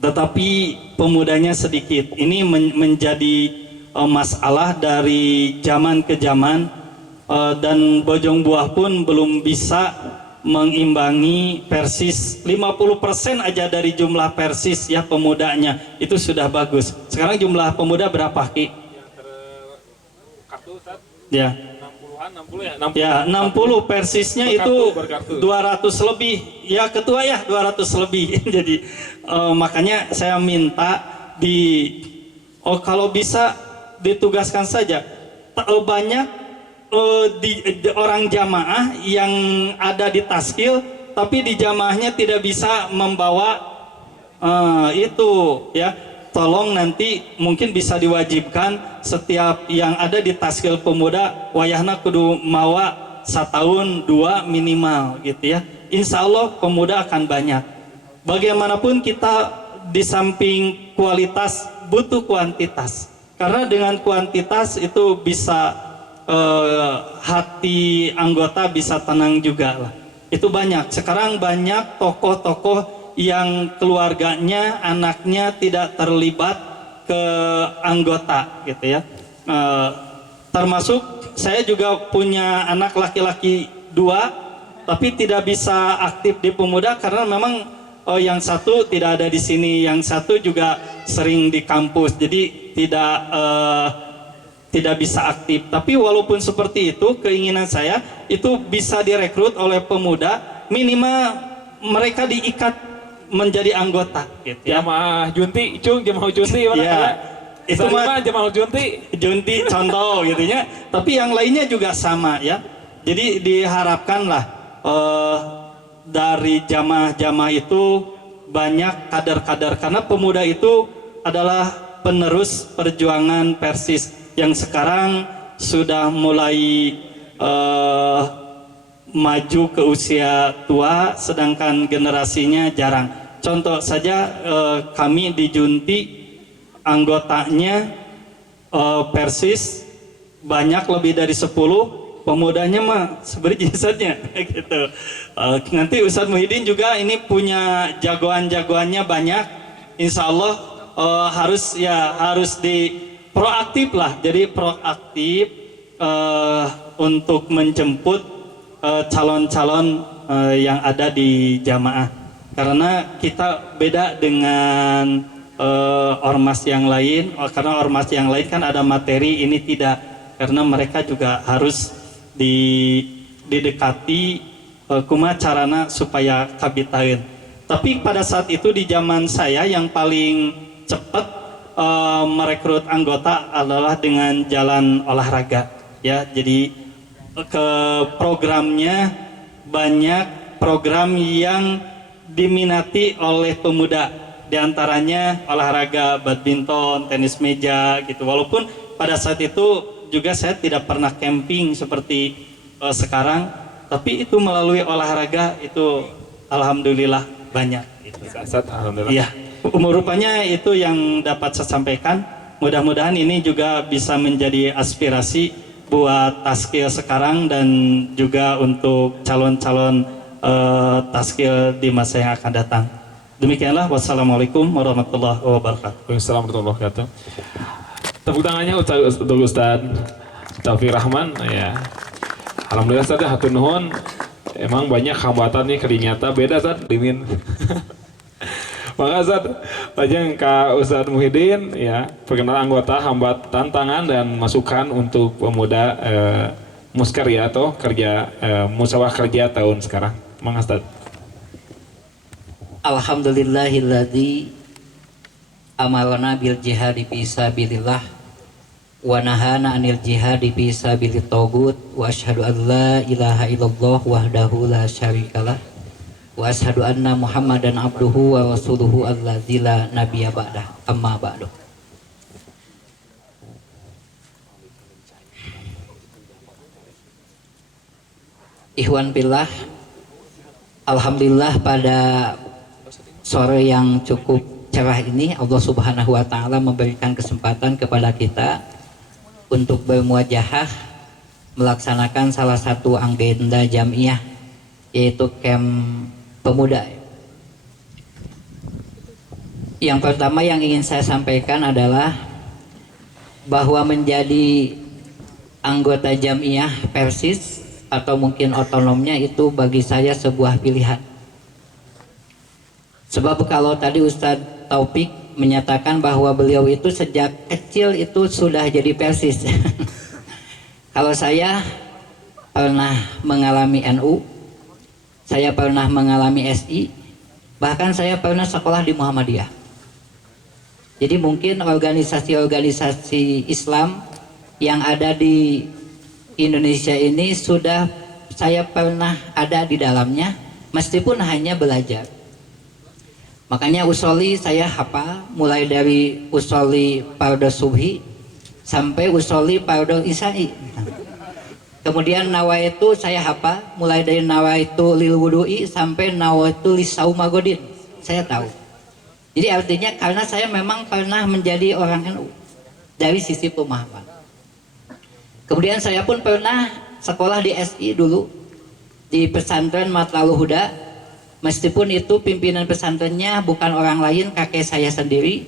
tetapi pemudanya sedikit. Ini menjadi masalah dari zaman ke zaman, dan Bojong Buah pun belum bisa mengimbangi Persis. 50% aja dari jumlah Persis ya pemudanya, itu sudah bagus. Sekarang jumlah pemuda berapa Ki? Ya 60 ya, 60 Persisnya itu 200 lebih ya ketua ya, 200 lebih. Jadi makanya saya minta kalau bisa ditugaskan saja banyak orang jamaah yang ada di taskil, tapi di jamaahnya tidak bisa membawa itu ya. Tolong nanti mungkin bisa diwajibkan setiap yang ada di taskil pemuda wayahna kudu mawa 1 tahun 2 minimal gitu ya. Insya Allah pemuda akan banyak. Bagaimanapun kita di samping kualitas butuh kuantitas, karena dengan kuantitas itu bisa hati anggota bisa tenang juga lah. Itu banyak. Sekarang banyak tokoh-tokoh yang keluarganya, anaknya tidak terlibat ke anggota gitu ya. Termasuk saya juga punya anak laki-laki 2, tapi tidak bisa aktif di pemuda karena memang yang satu tidak ada di sini, yang satu juga sering di kampus, jadi tidak tidak bisa aktif. Tapi walaupun seperti itu, keinginan saya itu bisa direkrut oleh pemuda, minimal mereka diikat menjadi anggota gitu ya. Jamaah Junti, Cung, jamaah Junti mana Ya, ada? itu mah jamaah Junti. Junti contoh gitu ya. Tapi yang lainnya juga sama ya. Jadi diharapkanlah dari jamaah-jamaah itu banyak kader-kader, karena pemuda itu adalah penerus perjuangan Persis yang sekarang sudah mulai maju ke usia tua, sedangkan generasinya jarang. Contoh saja kami di Junti anggotanya Persis banyak lebih dari 10, pemudanya mah seperti jasadnya gitu. Nanti Ustadz Muhyiddin juga ini punya jagoan-jagoannya banyak. Insya Allah harus di proaktif lah. Jadi proaktif untuk menjemput calon-calon yang ada di jamaah. Karena kita beda dengan ormas yang lain. Karena ormas yang lain kan ada materi, ini tidak. Karena mereka juga harus didekati kumaha carana supaya kabitain. Tapi pada saat itu di zaman saya yang paling cepat merekrut anggota adalah dengan jalan olahraga ya. Jadi ke programnya banyak program yang diminati oleh pemuda, diantaranya olahraga badminton, tenis meja gitu. Walaupun pada saat itu juga saya tidak pernah camping seperti sekarang, tapi itu melalui olahraga itu alhamdulillah banyak gitu. Alhamdulillah. Iya, rupanya itu yang dapat saya sampaikan. Mudah-mudahan ini juga bisa menjadi aspirasi buat taskil sekarang dan juga untuk calon-calon taskil di masa yang akan datang. Demikianlah, wassalamualaikum warahmatullahi wabarakatuh. Waalaikumsalam warahmatullahi wabarakatuh. Tepuk tangannya untuk Ustaz Taufik Rahman ya. Alhamdulillah Ustaz, hatur nuhun. Emang banyak hambatan nih kerinyata beda Ustaz dimin. Maka Ustaz, lajeng ka Ustaz Muhyiddin ya, perkenalan anggota, hambat tantangan dan masukan untuk pemuda Muskarya atau kerja musyawarah kerja tahun sekarang. Mangga Ustaz. Alhamdulillahilladzi amarna bil jihadi fi sabilillah wa nahana 'anil jihadi fi sabilit tagut wa asyhadu an la ilaha illallah wahdahu la syarikalah wa asyhadu anna Muhammadan abduhu wa rasuluhu alladzi la nabiyya ba'dah, amma ba'du. Ikhwan billah, alhamdulillah pada sore yang cukup cerah ini Allah Subhanahu wa taala memberikan kesempatan kepada kita untuk bermuajahah melaksanakan salah satu agenda jamiah, yaitu camp pemuda. Yang pertama yang ingin saya sampaikan adalah bahwa menjadi anggota jamiah Persis atau mungkin otonomnya itu bagi saya sebuah pilihan. Sebab kalau tadi Ustadz Taufik menyatakan bahwa beliau itu sejak kecil itu sudah jadi Persis. Kalau saya pernah mengalami NU, saya pernah mengalami SI, bahkan saya pernah sekolah di Muhammadiyah. Jadi mungkin organisasi-organisasi Islam yang ada di Indonesia ini sudah saya pernah ada di dalamnya, meskipun hanya belajar. Makanya usoli saya hafal mulai dari usoli fardu subhi sampai usoli fardu isya'i. Kemudian nawaitu saya hafal mulai dari nawaitu lil wudu'i sampai nawaitu lisaumagodin. Saya tahu. Jadi artinya karena saya memang pernah menjadi orang NU dari sisi pemahaman. Kemudian saya pun pernah sekolah di SI dulu di pesantren Matlul Huda. Meskipun itu pimpinan pesantrennya bukan orang lain, kakek saya sendiri,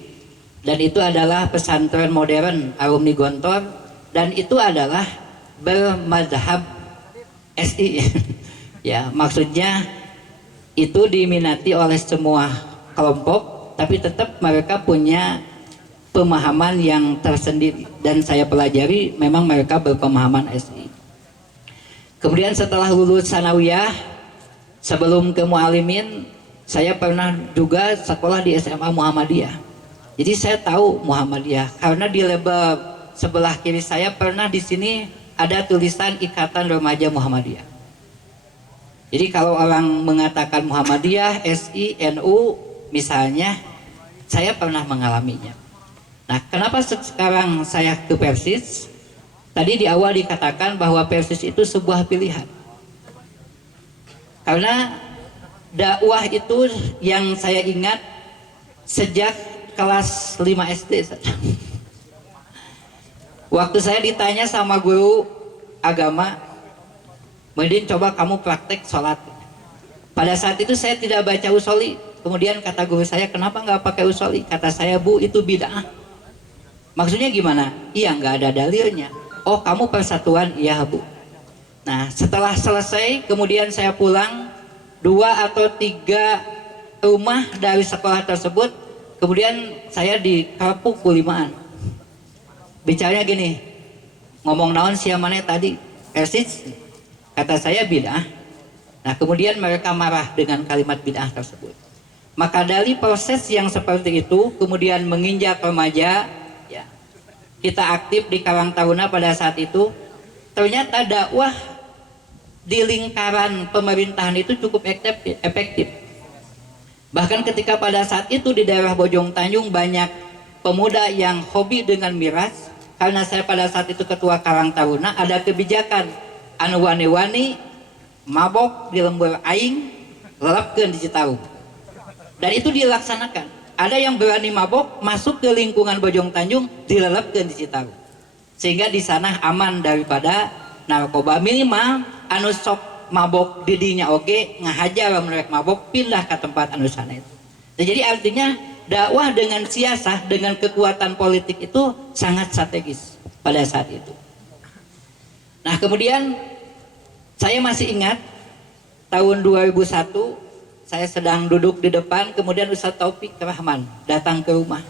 dan itu adalah pesantren modern alumni Gontor, dan itu adalah bermadhab SI. Ya, maksudnya itu diminati oleh semua kelompok, tapi tetap mereka punya pemahaman yang tersendiri, dan saya pelajari memang mereka berpemahaman SI. Kemudian setelah lulus sanawiyah, sebelum ke mualimin, saya pernah juga sekolah di SMA Muhammadiyah. Jadi saya tahu Muhammadiyah karena di label sebelah kiri saya pernah di sini ada tulisan Ikatan Remaja Muhammadiyah. Jadi kalau orang mengatakan Muhammadiyah, SI, NU misalnya, saya pernah mengalaminya. Nah, kenapa sekarang saya ke Persis? Tadi di awal dikatakan bahwa Persis itu sebuah pilihan. Karena dakwah itu yang saya ingat sejak kelas 5 SD. Waktu saya ditanya sama guru agama, Muhyiddin, coba kamu praktek sholat. Pada saat itu saya tidak baca usoli. Kemudian kata guru saya, kenapa nggak pakai usoli? Kata saya, Bu, itu bid'ah. Maksudnya gimana? Iya, nggak ada dalilnya. Oh, kamu persatuan? Iya, Bu. Nah, setelah selesai, kemudian saya pulang 2 atau 3 rumah dari sekolah tersebut. Kemudian saya dikerpuk kulimaan. Bicaranya gini, ngomong naon siamannya tadi? Persis. Kata saya bid'ah. Nah, kemudian mereka marah dengan kalimat bid'ah tersebut. Maka dari proses yang seperti itu, kemudian menginjak remaja, ya, kita aktif di Karang Taruna pada saat itu, ternyata dakwah di lingkaran pemerintahan itu cukup efektif. Bahkan ketika pada saat itu di daerah Bojong Tanjung banyak pemuda yang hobi dengan miras, karena saya pada saat itu ketua Karang Taruna, ada kebijakan anu wani-wani mabok di lembur aing lelapkeun di Citarum. Dan itu dilaksanakan. Ada yang berani mabok masuk ke lingkungan Bojong Tanjung dilelapkeun di Citarum. Sehingga di sana aman daripada narkoba. Minimal anu sok mabok didinya oge ngahajar mereka mabok pindah ke tempat anu sana itu. Nah, jadi artinya dakwah dengan siasah, dengan kekuatan politik itu sangat strategis pada saat itu. Nah, kemudian saya masih ingat tahun 2001 saya sedang duduk di depan, kemudian Ustadz Taufik Rahman datang ke rumah.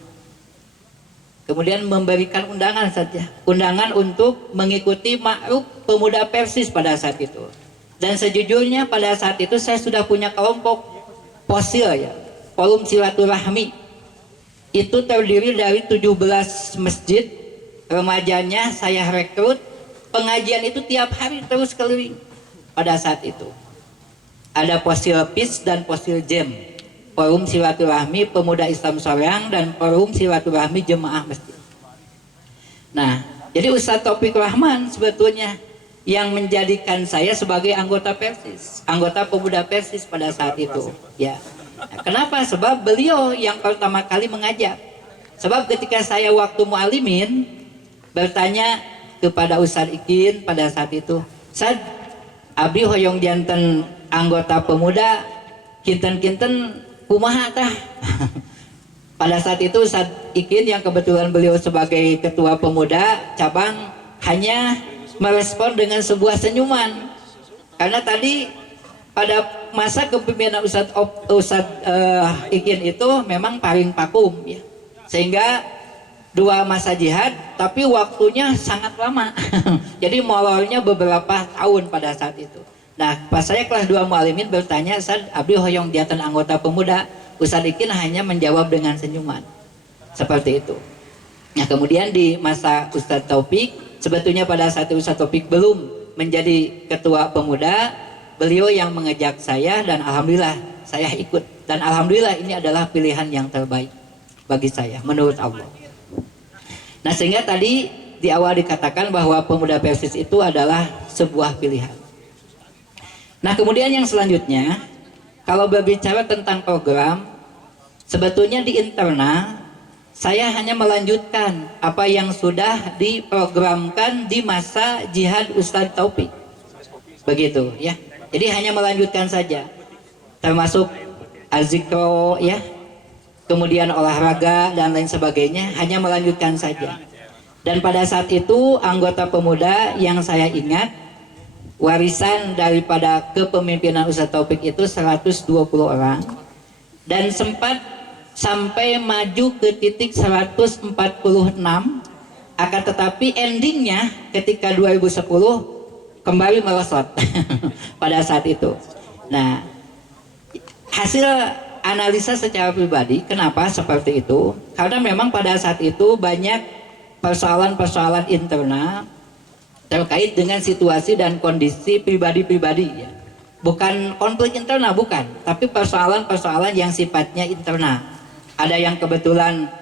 Kemudian memberikan undangan saja, undangan untuk mengikuti ma'ruf pemuda Persis pada saat itu. Dan sejujurnya pada saat itu saya sudah punya kelompok posil, ya, forum silaturahmi. Itu terdiri dari 17 masjid, remajanya saya rekrut, pengajian itu tiap hari terus keliling. Pada saat itu ada posil PIS dan posil JEM, forum silaturahmi pemuda Islam Soreang dan forum silaturahmi jemaah masjid. Nah, jadi Ustadz Taufik Rahman sebetulnya yang menjadikan saya sebagai anggota Persis, anggota pemuda Persis pada saat itu, ya. Nah, kenapa? Sebab beliau yang pertama kali mengajak. Sebab ketika saya waktu mualimin bertanya kepada Ustadz Ikin pada saat itu, Ustadz, abdi hoyong janten anggota pemuda kinten-kinten kumaha tah? Pada saat itu Ustadz Ikin yang kebetulan beliau sebagai ketua pemuda cabang hanya merespon dengan sebuah senyuman. Karena tadi pada masa kepemimpinan Ustadz Ikin itu memang paling vakum, ya. Sehingga 2 masa jihad, tapi waktunya sangat lama. Jadi molornya beberapa tahun pada saat itu. Nah, pas saya kelas 2 mualimin bertanya, Ustadz, abdi hoyong diatan anggota pemuda. Ustadz Ikin hanya menjawab dengan senyuman. Seperti itu. Nah, kemudian di masa Ustadz Taufik, sebetulnya pada saat itu Ustadz Taufik belum menjadi ketua pemuda, beliau yang mengajak saya dan alhamdulillah saya ikut. Dan alhamdulillah ini adalah pilihan yang terbaik bagi saya menurut Allah. Nah, sehingga tadi di awal dikatakan bahwa pemuda Persis itu adalah sebuah pilihan. Nah, kemudian yang selanjutnya, kalau berbicara tentang program, sebetulnya di internal saya hanya melanjutkan apa yang sudah diprogramkan di masa jihad Ustadz Taufik. Begitu, ya. Jadi hanya melanjutkan saja. Termasuk azikro, ya. Kemudian olahraga dan lain sebagainya, hanya melanjutkan saja. Dan pada saat itu anggota pemuda yang saya ingat, warisan daripada kepemimpinan Ustadz Taufik itu 120 orang. Dan sempat sampai maju ke titik 146, akan tetapi endingnya ketika 2010 kembali merosot pada saat itu. Nah, hasil analisa secara pribadi kenapa seperti itu, karena memang pada saat itu banyak persoalan-persoalan internal terkait dengan situasi dan kondisi pribadi-pribadi ya. Bukan konflik internal, bukan, tapi persoalan-persoalan yang sifatnya internal. Ada yang kebetulan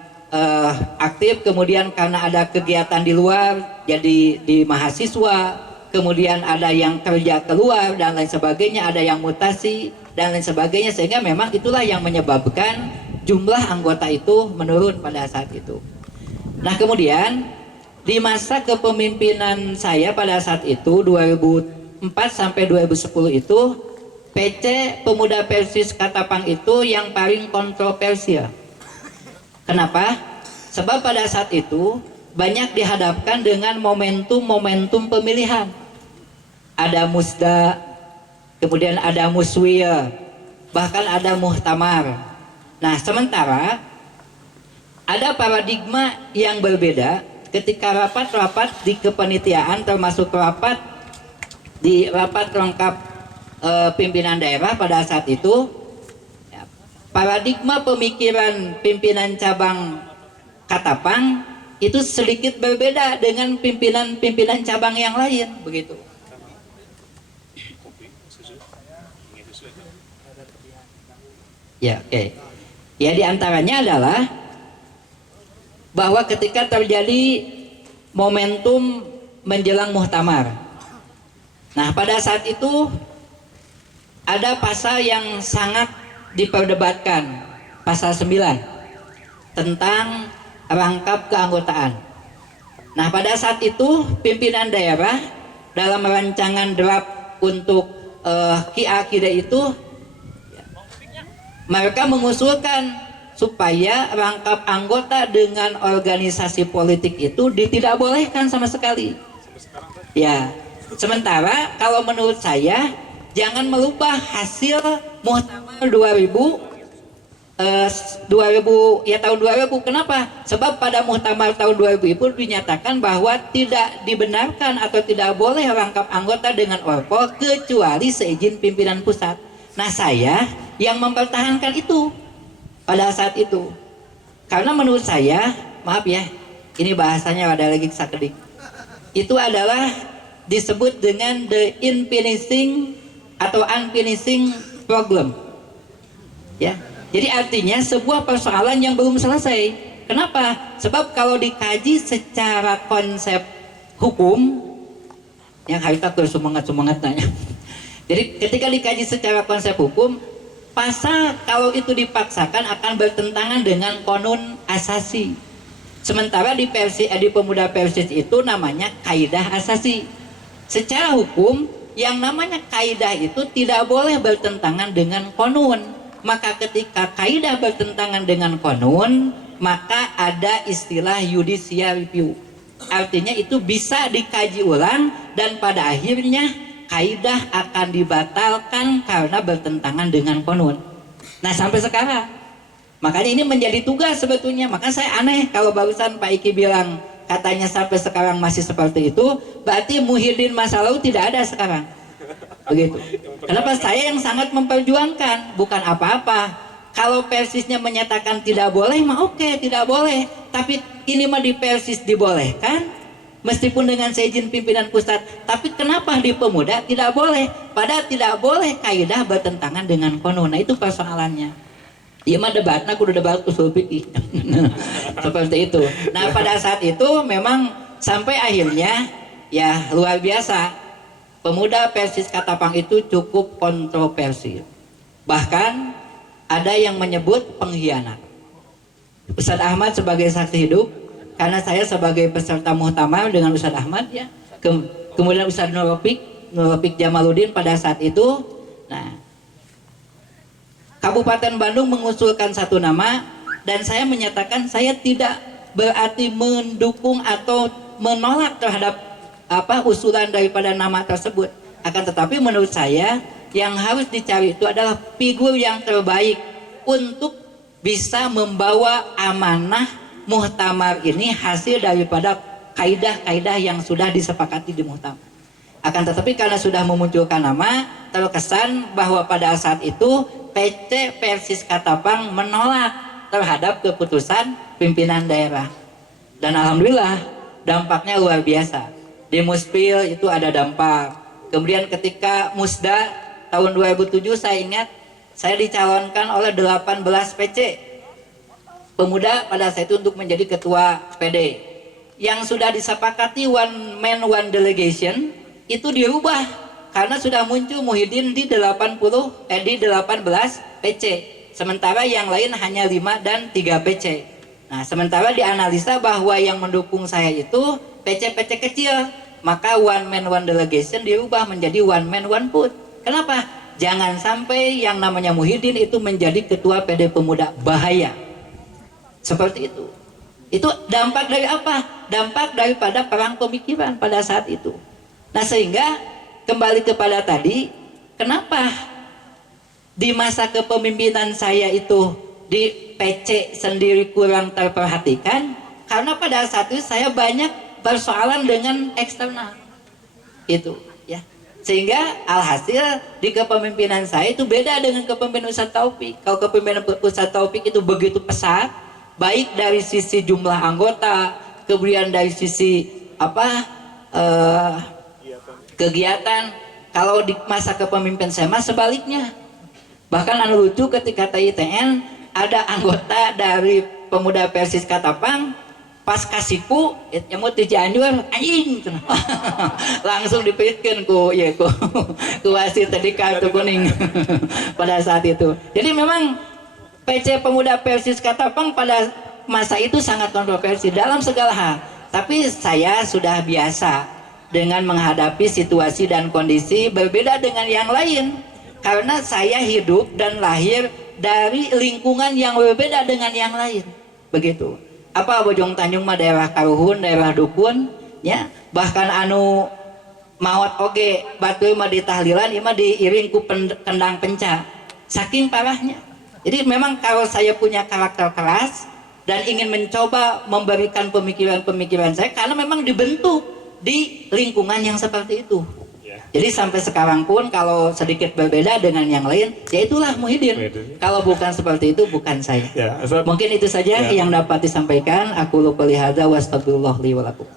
aktif, kemudian karena ada kegiatan di luar jadi di mahasiswa, kemudian ada yang kerja keluar dan lain sebagainya, ada yang mutasi dan lain sebagainya, sehingga memang itulah yang menyebabkan jumlah anggota itu menurun pada saat itu. Nah, kemudian di masa kepemimpinan saya pada saat itu 2004 sampai 2010 itu PC Pemuda Persis Katapang itu yang paling kontroversial. Kenapa? Sebab pada saat itu banyak dihadapkan dengan momentum-momentum pemilihan. Ada musda, kemudian ada muswiyah, bahkan ada muhtamar. Nah, sementara ada paradigma yang berbeda ketika rapat-rapat di kepanitiaan, termasuk rapat lengkap pimpinan daerah pada saat itu. Paradigma pemikiran pimpinan cabang Katapang itu sedikit berbeda dengan pimpinan-pimpinan cabang yang lain, begitu. Ya, oke. Ya, diantaranya adalah bahwa ketika terjadi momentum menjelang muhtamar. Nah, pada saat itu ada pasal yang sangat diperdebatkan, pasal 9 tentang rangkap keanggotaan. Nah, pada saat itu pimpinan daerah dalam rancangan draft untuk QA itu mereka mengusulkan supaya rangkap anggota dengan organisasi politik itu tidak bolehkan sama sekali. Ya, sementara kalau menurut saya jangan merubah hasil Muhtamar 2000 Kenapa? Sebab pada Muhtamar tahun 2000 itu dinyatakan bahwa tidak dibenarkan atau tidak boleh rangkap anggota dengan orpol kecuali seizin pimpinan pusat. Nah, saya yang mempertahankan itu pada saat itu. Karena menurut saya, maaf ya, ini bahasanya ada lagi sakedik. Itu adalah disebut dengan the unfinishing atau unfinishing problem. Ya. Jadi artinya sebuah persoalan yang belum selesai. Kenapa? Sebab kalau dikaji secara konsep hukum, yang harita semangat nanya. Jadi ketika dikaji secara konsep hukum, pasal kalau itu dipaksakan akan bertentangan dengan konun asasi. Sementara di Pemuda Persis itu namanya kaidah asasi. Secara hukum yang namanya kaidah itu tidak boleh bertentangan dengan konun. Maka ketika kaidah bertentangan dengan konun, maka ada istilah judicial review. Artinya itu bisa dikaji ulang dan pada akhirnya kaidah akan dibatalkan karena bertentangan dengan konun. Nah, sampai sekarang makanya ini menjadi tugas sebetulnya. Maka saya aneh kalau barusan Pak Iki bilang katanya sampai sekarang masih seperti itu, berarti Muhyiddin masa lalu tidak ada sekarang. Begitu. Kenapa? Saya yang sangat memperjuangkan, bukan apa-apa. Kalau Persisnya menyatakan tidak boleh, mah oke, tidak boleh. Tapi ini mah di Persis dibolehkan, meskipun dengan seizin pimpinan pusat. Tapi kenapa di Pemuda tidak boleh? Padahal tidak boleh kaidah bertentangan dengan konun. Nah, itu persoalannya. Iya mah debatnya kudu debat usul fikih. Seperti itu. Nah, pada saat itu memang sampai akhirnya ya luar biasa. Pemuda Persis Katapang itu cukup kontroversial. Bahkan ada yang menyebut pengkhianat. Ustadz Ahmad sebagai saksi hidup, karena saya sebagai peserta muhtamar dengan Ustadz Ahmad ya. Kemudian Ustadz Nurofik Jamaluddin pada saat itu. Nah, Kabupaten Bandung mengusulkan satu nama dan saya menyatakan saya tidak berarti mendukung atau menolak terhadap usulan daripada nama tersebut. Akan tetapi menurut saya yang harus dicari itu adalah figur yang terbaik untuk bisa membawa amanah muhtamar ini hasil daripada kaidah-kaidah yang sudah disepakati di muhtamar. Akan tetapi karena sudah memunculkan nama, terkesan bahwa pada saat itu PC Persis Katapang menolak terhadap keputusan pimpinan daerah. Dan alhamdulillah dampaknya luar biasa. Di Muspil itu ada dampak. Kemudian ketika Musda tahun 2007 saya ingat saya dicalonkan oleh 18 PC pemuda pada saat itu untuk menjadi ketua PD. Yang sudah disepakati one man one delegation itu dirubah karena sudah muncul Muhyiddin di 18 PC. Sementara yang lain hanya 5 dan 3 PC. Nah, sementara dianalisa bahwa yang mendukung saya itu PC-PC kecil, maka one man one delegation dirubah menjadi one man one vote. Kenapa? Jangan sampai yang namanya Muhyiddin itu menjadi ketua PD Pemuda, bahaya. Seperti itu. Itu dampak dari apa? Dampak daripada perang pemikiran pada saat itu. Nah, sehingga kembali kepada tadi, kenapa di masa kepemimpinan saya itu di PC sendiri kurang terperhatikan? Karena pada saat itu saya banyak persoalan dengan eksternal. Itu, ya. Sehingga alhasil di kepemimpinan saya itu beda dengan kepemimpinan Ustadz Taufik. Kalau kepemimpinan Ustadz Taufik itu begitu pesat, baik dari sisi jumlah anggota, kemudian dari sisi kegiatan. Kalau di masa kepemimpinan saya mah sebaliknya. Bahkan anu lucu ketika TITN ada anggota dari pemuda Persis Katapang pas kasiku nyamut di Cianjur anjing langsung dipitkeun ku wasit tadi kartu kuning pada saat itu. Jadi memang PC Pemuda Persis Katapang pada masa itu sangat kontroversi dalam segala hal. Tapi saya sudah biasa dengan menghadapi situasi dan kondisi berbeda dengan yang lain. Karena saya hidup dan lahir dari lingkungan yang berbeda dengan yang lain. Begitu. Apa Bojong Tanjung mah daerah karuhun, daerah dukun, ya. Bahkan anu maot oge batu mah ditahlilan, ieu mah diiring ku kendang penca. Saking parahnya. Jadi memang kalau saya punya karakter keras dan ingin mencoba memberikan pemikiran-pemikiran saya karena memang dibentuk di lingkungan yang seperti itu. Jadi sampai sekarang pun kalau sedikit berbeda dengan yang lain, ya itulah Muhyiddin. Kalau bukan seperti itu, bukan saya. Ya, mungkin itu saja yang dapat disampaikan. Aku lupa lihada wa astagfirullah li wa lakum.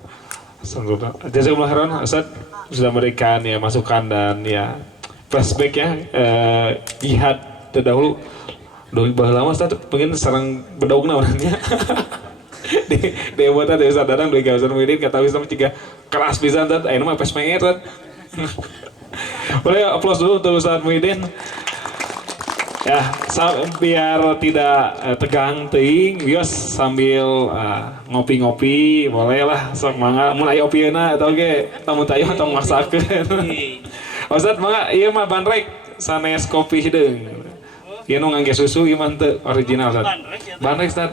Jazakumullah khairan, Ustaz sudah memberikan ya masukan dan ya flashback ya jihad terdahulu. Doi baheula mah Ustaz pengen sareng bedaugna orangnya. Di buatan dari Ustaz Dadang doi gawesan Muhyiddin kata Wisnu ciga keras pisan Ustaz, aya mah pes menger Ustaz. Boleh aplaus dulu untuk Ustaz Muhyiddin. Ya, biar tidak tegang teuing, bios sambil ngopi-ngopi, boleh lah sok mangga mun aya opieuna eta oge tamu tayo tong maksakeun. Ustaz mangga ieu mah bandrek sanes kopi hideung. Ieu nu ngangge susu ieu mah teu original Ustaz. Bandrek Ustaz.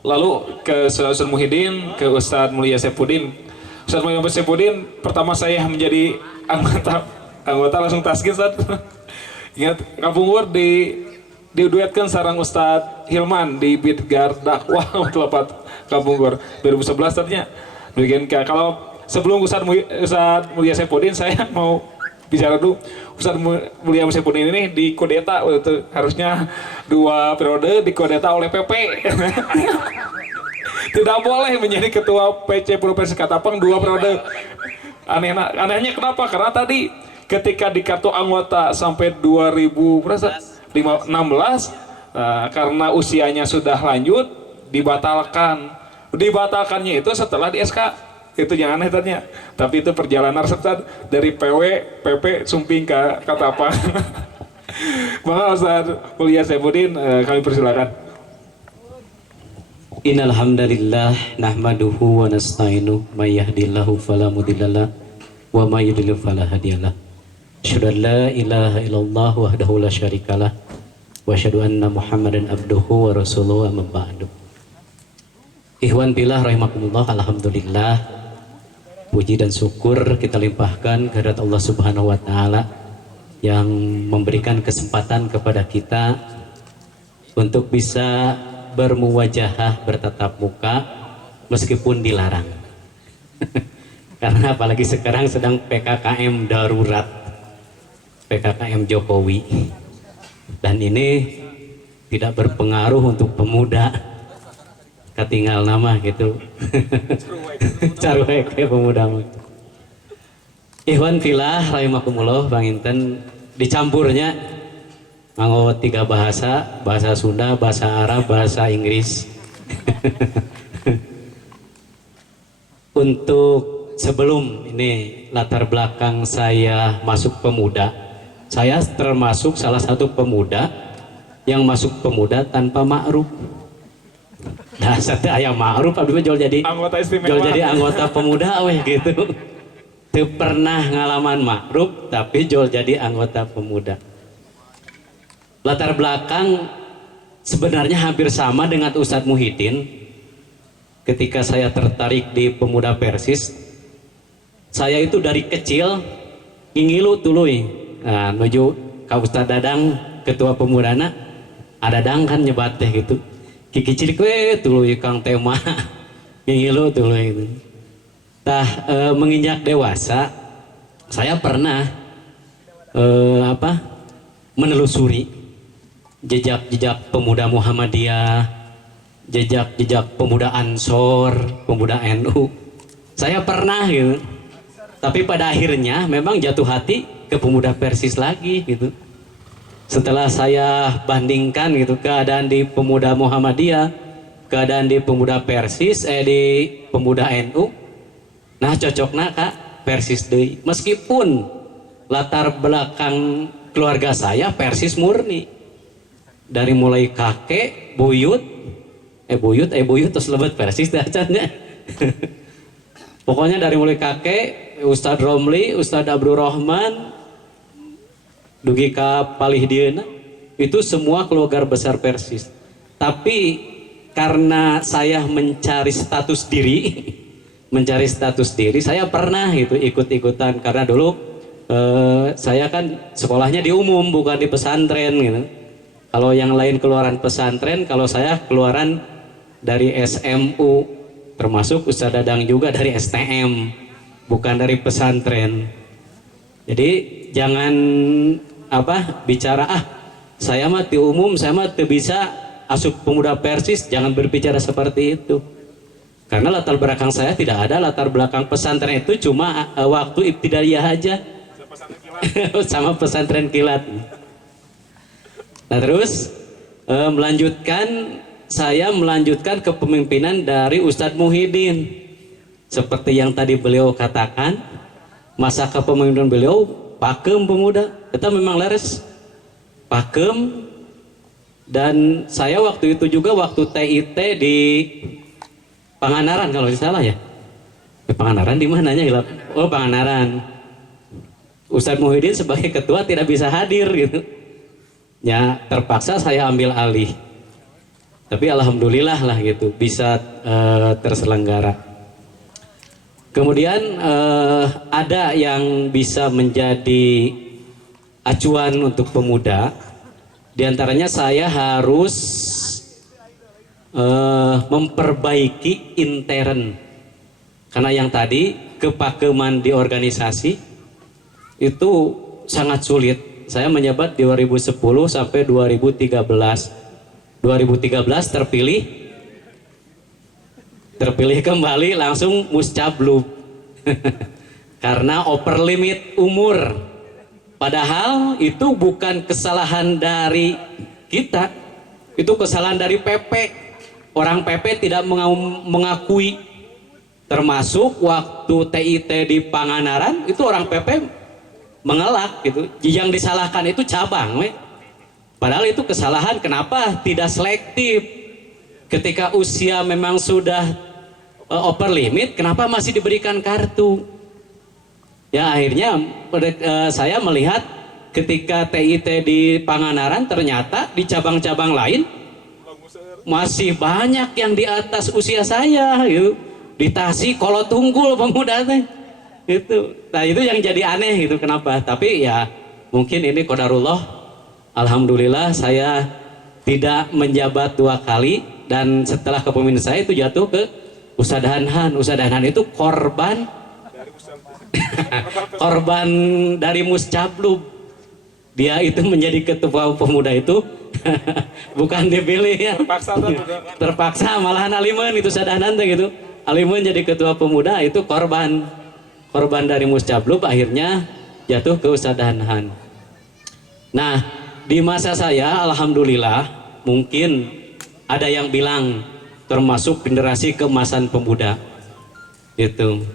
Lalu ke Ustaz Muhyiddin, ke Ustaz Mulia Saifuddin. Ustaz Mulia Saifuddin pertama saya menjadi anggota langsung taskin Ustaz. Ingat Kapunggur diduetkan sareng Ustaz Hilman di Bidgar Dakwah Telapat Kapunggur 2011 tadinya. Demikian kalau sebelum Ustaz Mulia Saifuddin saya mau bicara dulu. Ustaz Mulia Saifuddin ini dikodeta itu harusnya 2 periode dikodeta oleh PP. Tidak boleh menjadi ketua PC Persis Katapang 2 periode. Anehnya kenapa? Karena tadi ketika di kartu anggota sampai 2016 karena usianya sudah lanjut dibatalkan. Dibatalkannya itu setelah di SK. Itu yang aneh tadinya, tapi itu perjalanan Ustaz dari PP Sumping ke Katapang. Maka Ustaz Mulia Saifuddin kami persilakan. Innal hamdalillah nahmaduhu wa nasta'inu may yahdihillahu fala mudhillalah wa may yudlil fala hadiyalah. Asyhadu an la ilaha illallah wahdahu la syarikalah wa asyhadu anna Muhammadan abduhu wa rasuluhu amma ba'du. Ikhwan billah rahimakumullah, alhamdulillah puji dan syukur kita limpahkan kehadirat Allah Subhanahu wa taala yang memberikan kesempatan kepada kita untuk bisa bermuwajahah, bertatap muka meskipun dilarang. Karena apalagi sekarang sedang PKKM darurat, PKKM Jokowi, dan ini tidak berpengaruh untuk pemuda, ketinggal nama gitu. Caruek pemuda. Ikhwan fillah rahimakumullah, Bang Inten, dicampurnya nganggo 3 bahasa, bahasa Sunda, bahasa Arab, bahasa Inggris. Untuk sebelum ini latar belakang saya masuk pemuda, saya termasuk salah satu pemuda yang masuk pemuda tanpa ma'ruf. Nah, satu ayam ma'ruf abdi jual jadi Anggota istimewa. jual jadi anggota pemuda weh gitu. Teu pernah ngalaman ma'ruf tapi jual jadi anggota pemuda. Latar belakang sebenarnya hampir sama dengan Ustadz Muhyiddin. Ketika saya tertarik di pemuda Persis, saya itu dari kecil ngingilu tuluy. Nah, menuju ka Ustadz Dadang, ketua pemudana, ada Dadang kan nyebat teh gitu. Kiki cilik we tuluy Kang Tema. Ngingilu tuluy gitu. Tah menginjak dewasa, saya pernah menelusuri jejak-jejak pemuda Muhammadiyah, jejak-jejak pemuda Ansor, pemuda NU. Saya pernah gitu. Tapi pada akhirnya memang jatuh hati ke pemuda Persis lagi gitu. Setelah saya bandingkan gitu keadaan di pemuda Muhammadiyah, keadaan di pemuda Persis, di pemuda NU, nah cocoknya Kak Persis deui. Meskipun latar belakang keluarga saya Persis murni. Dari mulai kakek, buyut terus lebet Persis dah acannya. Pokoknya dari mulai kakek, Ustadz Romli, Ustadz Abdul Rahman, dugi ka palih dieuna, itu semua keluarga besar Persis. Tapi karena saya mencari status diri, saya pernah itu ikut-ikutan karena dulu saya kan sekolahnya di umum bukan di pesantren gitu. Kalau yang lain keluaran pesantren, kalau saya keluaran dari SMU, termasuk Ustadz Dadang juga dari STM, bukan dari pesantren. Jadi jangan bicara saya mah di umum, saya mah teu bisa asup pemuda Persis, jangan berbicara seperti itu. Karena latar belakang saya tidak ada latar belakang pesantren, itu cuma waktu ibtidaiyah aja sama pesantren kilat. Nah terus saya melanjutkan kepemimpinan dari Ustadz Muhyiddin. Seperti yang tadi beliau katakan, masa kepemimpinan beliau pakem pemuda, kita memang leres pakem. Dan saya waktu itu juga waktu TIT di Pangandaran kalau tidak salah ya. Pangandaran di mananya hilap? Oh Pangandaran. Ustadz Muhyiddin sebagai ketua tidak bisa hadir gitu. Ya terpaksa saya ambil alih. Tapi alhamdulillah lah gitu bisa terselenggara. Kemudian ada yang bisa menjadi acuan untuk pemuda. Di antaranya saya harus memperbaiki intern. Karena yang tadi kepakeman di organisasi itu sangat sulit. Saya menjabat 2010 sampai 2013. 2013 terpilih kembali langsung muscablub. Karena over limit umur. Padahal itu bukan kesalahan dari kita. Itu kesalahan dari PP. Orang PP tidak mengakui. Termasuk waktu TIT di Pangandaran itu orang PP mengelak gitu. Yang disalahkan itu cabang, padahal itu kesalahan. Kenapa tidak selektif? Ketika usia memang sudah over limit, kenapa masih diberikan kartu? Ya akhirnya saya melihat ketika TIT di Pangandaran ternyata di cabang-cabang lain masih banyak yang di atas usia saya gitu. Di Tasik kalau tunggul pemuda teh. Itu. Nah itu yang jadi aneh gitu. Kenapa? Tapi ya mungkin ini qadarullah. Alhamdulillah saya tidak menjabat 2 kali, dan setelah kepemimpinan saya itu jatuh ke Ustadz Hanhan. Ustadz Hanhan itu korban korban dari Muscablub. Dia itu menjadi ketua pemuda itu bukan dipilih ya. Terpaksa malahan aliman itu Ustadz Hanhan gitu. Aliman jadi ketua pemuda itu korban dari Muscablub, akhirnya jatuh ke Ustadz Hanhan. Nah, di masa saya alhamdulillah mungkin ada yang bilang termasuk generasi keemasan pemuda gitu.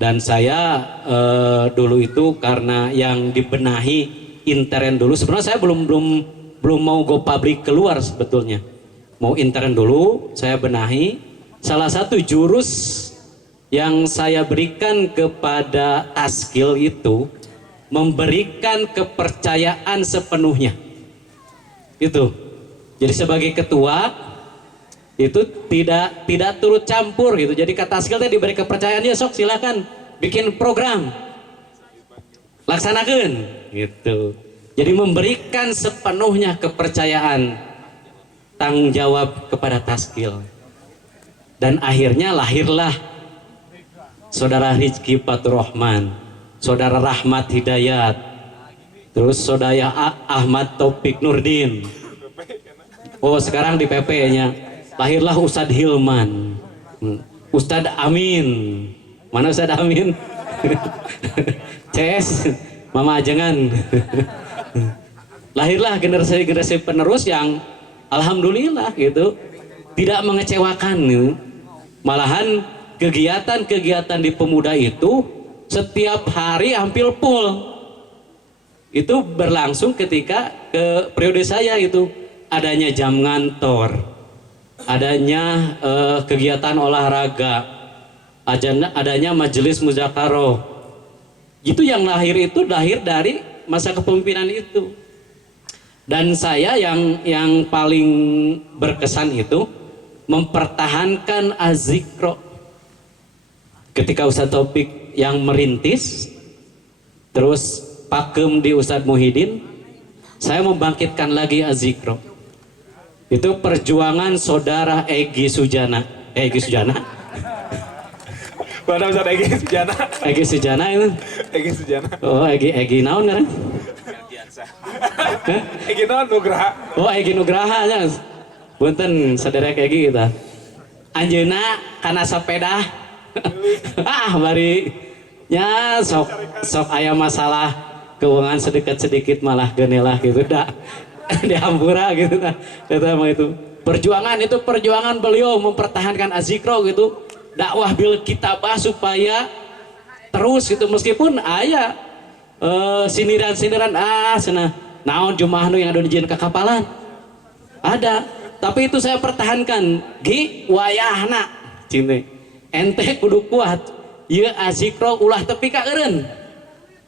Dan saya dulu itu karena yang dibenahi intern dulu, sebenarnya saya belum mau go public keluar sebetulnya. Mau intern dulu, saya benahi. Salah satu jurus yang saya berikan kepada Taskil itu memberikan kepercayaan sepenuhnya. Itu. Jadi sebagai ketua itu tidak turut campur gitu. Jadi kata Taskil teh diberi kepercayaan, ya sok silakan bikin program. Laksanakan gitu. Jadi memberikan sepenuhnya kepercayaan, tanggung jawab kepada Taskil. Dan akhirnya lahirlah Saudara Rizky Faturrahman, Saudara Rahmat Hidayat, terus Saudara Ahmad Taufik Nurdin. Oh, sekarang di PP-nya lahirlah Ustadz Hilman, Ustadz Amin. Mana Ustadz Amin? CS Mama Ajengan. Lahirlah generasi penerus yang alhamdulillah gitu tidak mengecewakan gitu. Malahan kegiatan-kegiatan di pemuda itu setiap hari hampir full. Itu berlangsung ketika ke periode saya itu adanya jam ngantor, adanya kegiatan olahraga, adanya majelis muzakaroh. Itu yang lahir dari masa kepemimpinan itu. Dan saya yang paling berkesan itu mempertahankan azikro. Ketika Ustadz Taufik yang merintis, terus pakem di Ustadz Muhyiddin, saya membangkitkan lagi azikro. Itu perjuangan Saudara Egy Sujana. Egy Sujana? Mana Ustadz Egy Sujana? Egy Sujana itu? Egy Sujana. Oh, Egy naon kan? Egy naon Nugraha. Oh, Egy Nugraha nya. Punten saderek Egy kita. Anjeuna kana sepeda. Bari nya sok aya masalah keuangan sedikit malah genelah gitu dah. Dihampura gitu dah. Kata mah itu. Perjuangan beliau mempertahankan azikro gitu. Dakwah bil kitabah supaya terus gitu, meskipun aya sindiran-sindiran cenah naon jumaah nu yang ada dijieun kakapalan. Ada, tapi itu saya pertahankan. Gi wayahna cinte. Ente kudu kuat. Ieu azikro ulah tepi ka eureun.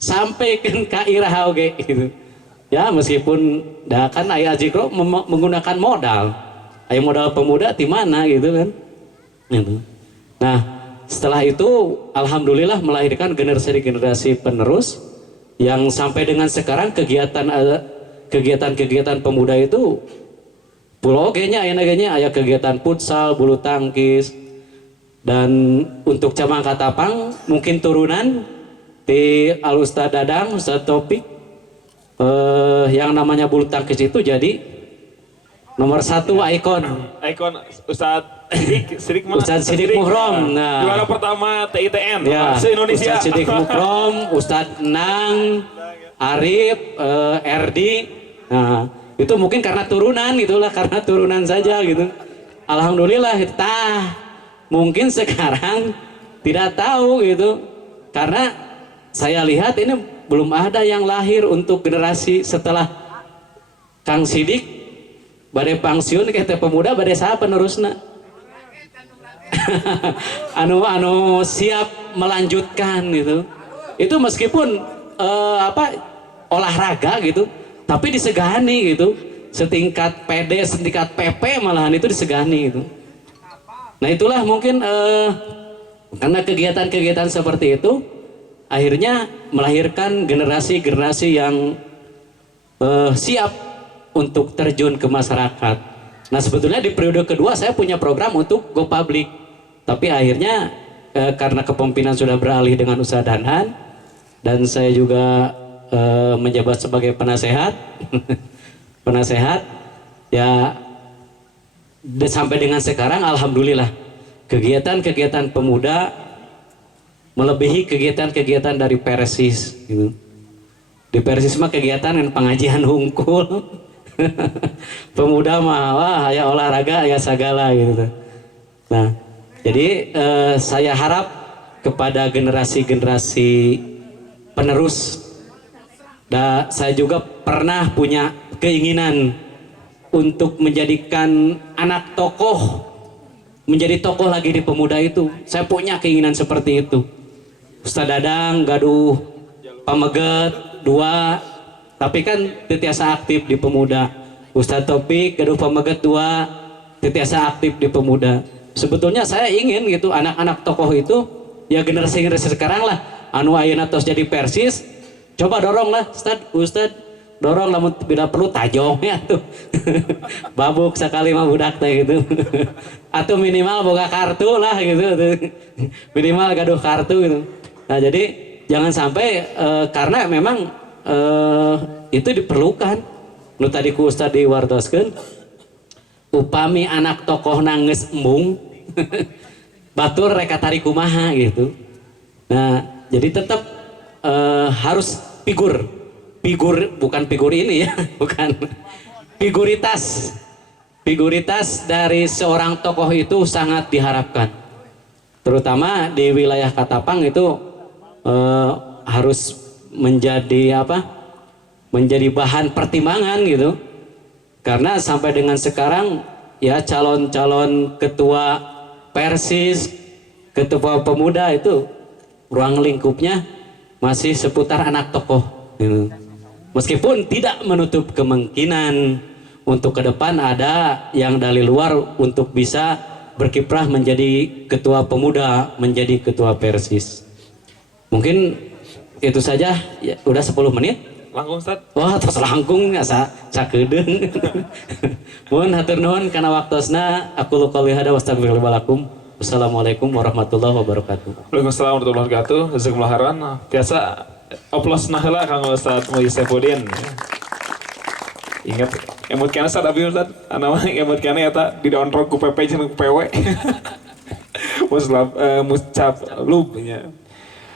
Sampaikeun ka iraha oge gitu. Ya meskipun da kan aya azikro menggunakan modal. Aya modal pemuda di mana gitu kan. Gitu. Nah, setelah itu alhamdulillah melahirkan generasi penerus yang sampai dengan sekarang kegiatan pemuda itu pulau nya aya kegiatan futsal, bulu tangkis, dan untuk cabang Katapang mungkin turunan di Al Ustadz Dadang, Ustadz Taufik, yang namanya bulu tangkis itu jadi nomor 1 ikon Ustadz Sidik Muhrom. Nah, juara pertama TITN ya, se-Indonesia. Ustadz Sidik Muhrom, Ustadz Nang, Arif, Erdi. Nah, itu mungkin karena turunan, itulah karena turunan saja gitu. Alhamdulillah, mungkin sekarang tidak tahu gitu. Karena saya lihat ini belum ada yang lahir untuk generasi setelah Kang Sidik badai pensiun kita pemuda badai saha penerusna. anu siap melanjutkan gitu. Itu meskipun olahraga gitu, tapi disegani gitu. Setingkat PD, setingkat PP malahan itu disegani gitu. Nah itulah mungkin karena kegiatan-kegiatan seperti itu akhirnya melahirkan generasi-generasi yang siap untuk terjun ke masyarakat. Nah sebetulnya di periode kedua saya punya program untuk go public, tapi akhirnya karena kepemimpinan sudah beralih dengan usaha Danhan dan saya juga menjabat sebagai penasehat, penasehat ya sampai dengan sekarang alhamdulillah kegiatan-kegiatan pemuda melebihi kegiatan-kegiatan dari Persis gitu. Di Persis mah kegiatan dan pengajian hungkul. Pemuda mah wah ya olahraga ya segala gitu. Nah, jadi saya harap kepada generasi-generasi penerus, dan saya juga pernah punya keinginan untuk menjadikan anak tokoh menjadi tokoh lagi di pemuda itu. Saya punya keinginan seperti itu. Ustaz Dadang gaduh pameget 2, tapi kan tetiasa aktif di pemuda. Ustaz Topik gaduh pameget 2, tetiasa aktif di pemuda. Sebetulnya saya ingin gitu anak-anak tokoh itu ya generasi-generasi sekarang lah anu ayeuna tos jadi Persis, coba dorong lah Ustad dorong lah bila perlu tajong ya tuh. Babuk sekali mah budak teh gitu. Atau minimal boga kartu lah gitu. Minimal gaduh kartu gitu. Nah, jadi jangan sampai karena memang itu diperlukan. Nu tadi ku Ustad diwartoskeun upami anak tokoh nangis embung batur reka tari kumaha gitu. Nah, jadi tetap harus figur bukan figur ini ya, bukan figuritas dari seorang tokoh itu sangat diharapkan, terutama di wilayah Katapang itu harus menjadi menjadi bahan pertimbangan gitu, karena sampai dengan sekarang ya calon-calon ketua Persis, ketua pemuda itu ruang lingkupnya masih seputar anak tokoh gitu. Meskipun tidak menutup kemungkinan untuk ke depan ada yang dari luar untuk bisa berkiprah menjadi ketua pemuda, menjadi ketua Persis. Mungkin itu saja ya, udah 10 menit. Langkung Ustaz. Wah, tos langkung asa sakedeung. Mun hatur nuhun kana waktosna, aku qouli hada wastaghfirullahi walakum. Wassalamualaikum warahmatullahi wabarakatuh. Waalaikumsalam warahmatullahi wabarakatuh. Jazakumullah khairan. Biasa oplosna heula Kang Ustaz Muhammad Saifuddin. Ingat emut kana Ustaz abi Ustaz, anu mah emut kana eta di-download ku PP jeung ku PW. Mucap lubnya.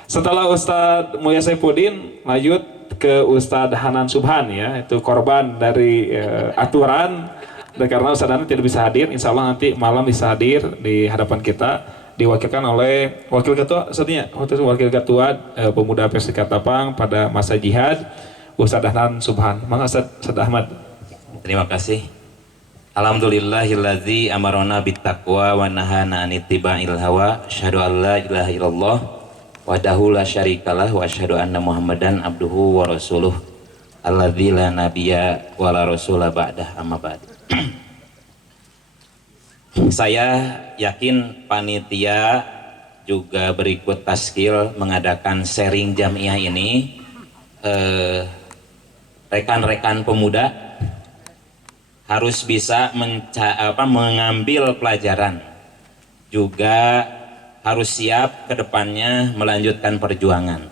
Setelah Ustaz Muhammad Saifuddin lanjut ke Ustaz Hanan Subhan ya, itu korban dari aturan, dan karena Ustaz Hanan tidak bisa hadir, insya Allah nanti malam bisa hadir di hadapan kita, diwakilkan oleh wakil ketua pemuda Persis Katapang pada masa jihad, Ustaz Hanan Subhan. Maka Ustaz Ahmad. Terima kasih. Alhamdulillahilladzi amarona bittaqwa wa nahana anittibail hawa. Asyhadu an la ilaha illallah wahdahu la syarikalah wa asyhadu anna Muhammadan abduhu wa rasuluh alladzi la nabiyya wa la rasula ba'dah, amma ba'd. Saya yakin panitia juga berikut taskil mengadakan sharing jamiah ini. Rekan-rekan pemuda harus bisa mengambil pelajaran, juga harus siap ke depannya melanjutkan perjuangan.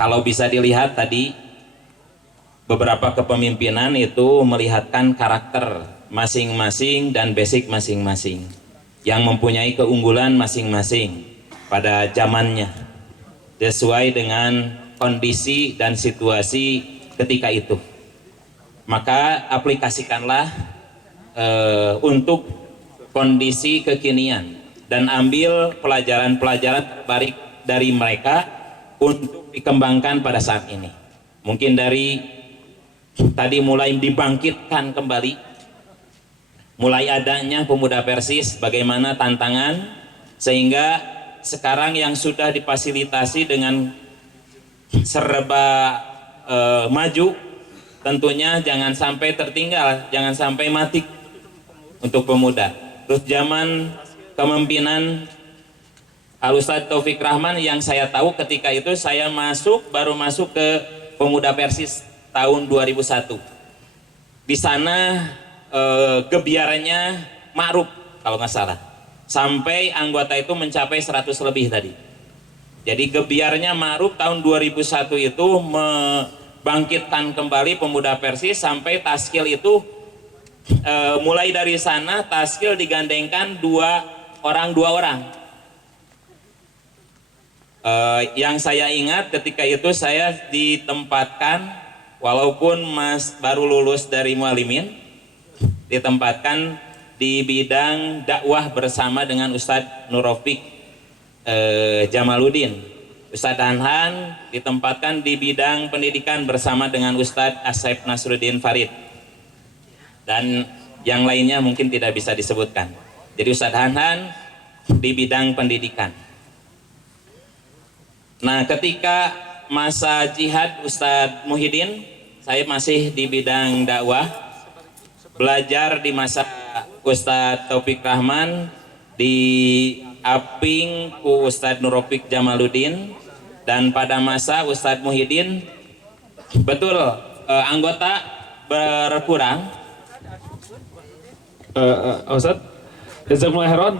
Kalau bisa dilihat tadi, beberapa kepemimpinan itu melihatkan karakter masing-masing dan basic masing-masing yang mempunyai keunggulan masing-masing pada zamannya sesuai dengan kondisi dan situasi ketika itu. Maka aplikasikanlah untuk kondisi kekinian dan ambil pelajaran-pelajaran terbaik dari mereka untuk dikembangkan pada saat ini. Mungkin dari tadi mulai dibangkitkan kembali, mulai adanya pemuda Persis, bagaimana tantangan, sehingga sekarang yang sudah difasilitasi dengan serba maju, tentunya jangan sampai tertinggal, jangan sampai mati untuk pemuda. Terus zaman kepemimpinan Al-Ustadz Taufik Rahman, yang saya tahu ketika itu saya baru masuk ke pemuda Persis tahun 2001. Di sana gebiarannya ma'ruf kalau nggak salah. Sampai anggota itu mencapai 100 lebih tadi. Jadi gebiarnya ma'ruf tahun 2001 itu membangkitkan kembali pemuda Persis sampai taskil itu mulai dari sana taskil digandengkan dua orang. Yang saya ingat ketika itu saya ditempatkan, walaupun Mas baru lulus dari Mualimin, ditempatkan di bidang dakwah bersama dengan Ustadz Nurofik Jamaluddin. Ustadz Hanhan ditempatkan di bidang pendidikan bersama dengan Ustadz Asep Nasruddin Farid. Dan yang lainnya mungkin tidak bisa disebutkan. Jadi Ustadz Hanhan di bidang pendidikan. Nah, ketika masa jihad Ustadz Muhyiddin, saya masih di bidang dakwah, belajar di masa Ustadz Taufik Rahman, di Aping ku Ustadz Nurofik Jamaluddin, dan pada masa Ustadz Muhyiddin, betul anggota berkurang. Ustadz, jazakumullah khairan.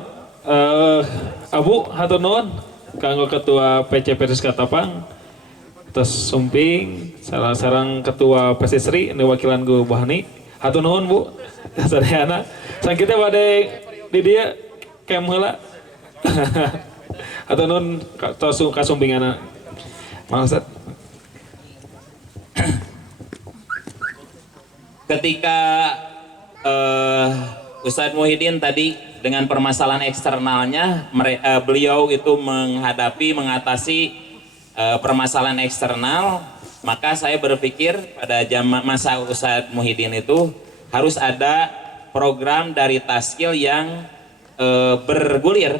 Abu hatur nuhun kanggo ketua PC Persis Katapang, terus sumping sarang ketua Persisri ini wakilan gue Bahani. Hatur nuhun Bu. Sadayana sangkitnya bade di dia kem heula. Hatur nuhun kasumpinganna. Maksud ketika Ustadz Muhyiddin tadi dengan permasalahan eksternalnya, beliau itu mengatasi permasalahan eksternal, maka saya berpikir pada masa Ustadz Muhyiddin itu harus ada program dari taskil yang bergulir,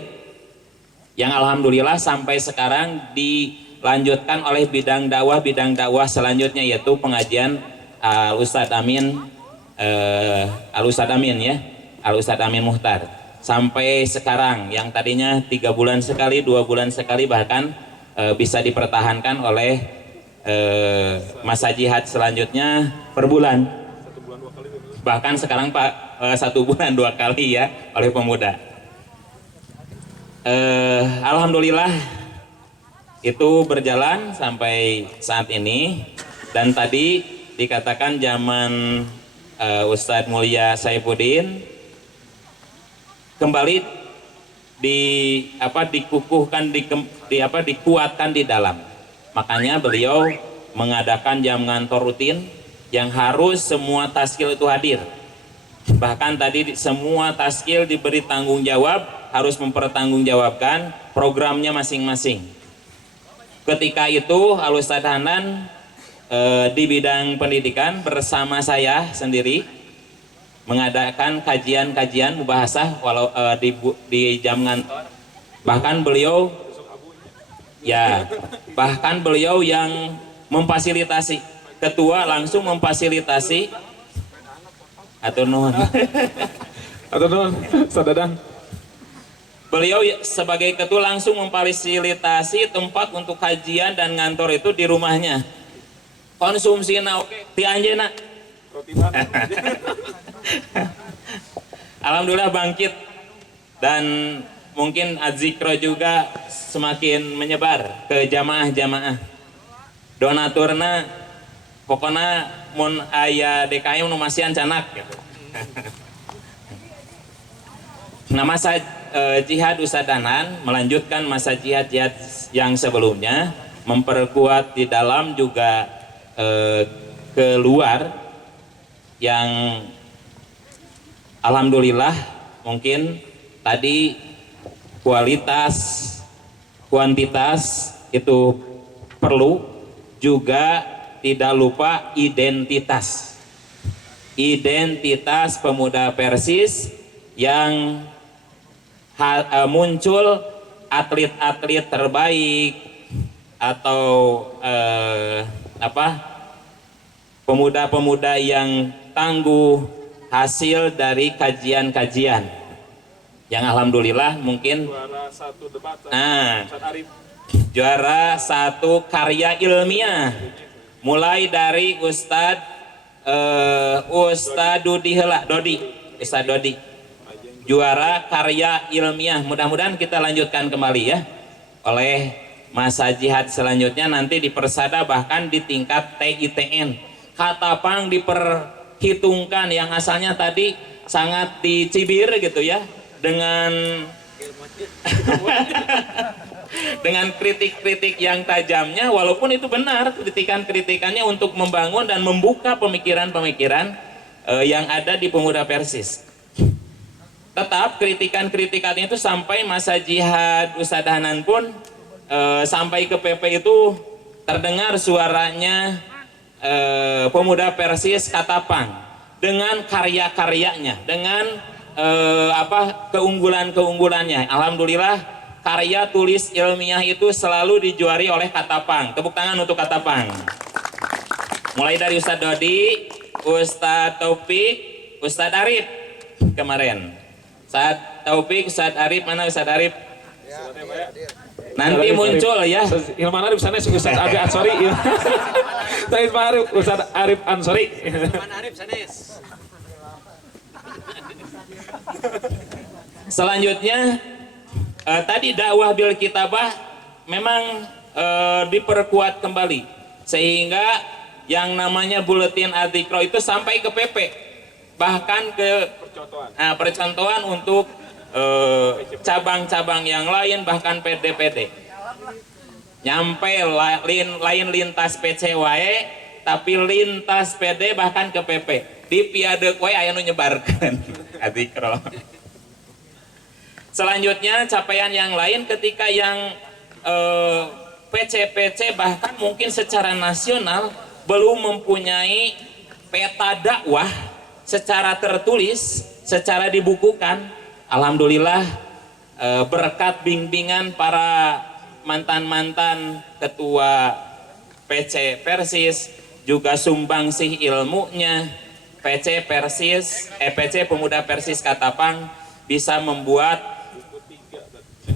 yang alhamdulillah sampai sekarang dilanjutkan oleh bidang dakwah selanjutnya, yaitu pengajian Al-Ustadz Amin Al-Ustadz Amin Muhtar. Sampai sekarang yang tadinya 3 bulan sekali, 2 bulan sekali, bahkan bisa dipertahankan oleh masa jihad selanjutnya per bulan. Bahkan sekarang Pak 1 bulan 2 kali ya oleh pemuda. Alhamdulillah itu berjalan sampai saat ini. Dan tadi dikatakan zaman Ustadz Mulia Saifuddin kembali dikukuhkan, dikuatkan di dalam. Makanya beliau mengadakan jam ngantor rutin yang harus semua taskil itu hadir. Bahkan tadi semua taskil diberi tanggung jawab, harus mempertanggungjawabkan programnya masing-masing. Ketika itu Al-Ustadz Hanan di bidang pendidikan bersama saya sendiri mengadakan kajian-kajian mubahasah walau di jam ngantor. Bahkan beliau yang memfasilitasi, ketua langsung memfasilitasi. Atur nuhun. Atur nuhun, Sadadang. Beliau sebagai ketua langsung memfasilitasi tempat untuk kajian dan ngantor itu di rumahnya. Konsumsina oke, ti anjeunna. Alhamdulillah bangkit, dan mungkin adzikro juga semakin menyebar ke jamaah-jamaah. Donaturna pokoknya mun aya DKM nu masihan canak gitu. Nah, masa jihad Ustadz Hanan melanjutkan masa jihad yang sebelumnya, memperkuat di dalam juga keluar, yang alhamdulillah mungkin tadi kuantitas itu perlu, juga tidak lupa identitas pemuda Persis yang muncul atlet-atlet terbaik atau pemuda-pemuda yang tangguh hasil dari kajian-kajian yang alhamdulillah mungkin juara 1 karya ilmiah mulai dari Ustadz Dodi heula, Ustadz Dodi, juara karya ilmiah. Mudah-mudahan kita lanjutkan kembali ya oleh masa jihad selanjutnya nanti di Persada, bahkan di tingkat TITN. Katapang diperhitungkan yang asalnya tadi sangat dicibir gitu ya dengan dengan kritik-kritik yang tajamnya, walaupun itu benar kritikannya untuk membangun dan membuka pemikiran-pemikiran yang ada di pemuda Persis. Tetap kritikan-kritikannya itu sampai masa jihad Ustadz Hanan pun sampai ke PP itu terdengar suaranya pemuda Persis Katapang dengan karya-karyanya, dengan keunggulan-keunggulannya. Alhamdulillah karya tulis ilmiah itu selalu dijuari oleh Katapang. Tepuk tangan untuk Katapang. Mulai dari Ustadz Dodi, Ustadz Taufik, Ustadz Arif kemarin. Ustadz Taufik, Ustadz Arif, mana Ustadz Arif? Nanti muncul ya. Ilman Arif sana Ustadz Arif Ansori. Ustadz Arif Ansori. Arif sanes. Selanjutnya tadi dakwah bil kitabah memang diperkuat kembali sehingga yang namanya buletin Adzikro itu sampai ke PP, bahkan ke percontohan untuk cabang-cabang yang lain, bahkan PD-PD nyampe lain lintas PC wae tapi lintas PD bahkan ke PP di piade wae aya nu nyebarkeun Adzikro. Selanjutnya capaian yang lain ketika yang PC-PC bahkan mungkin secara nasional belum mempunyai peta dakwah secara tertulis, secara dibukukan. Alhamdulillah berkat bimbingan para mantan-mantan ketua PC Persis, juga sumbangsih ilmunya PC Pemuda Persis Katapang bisa membuat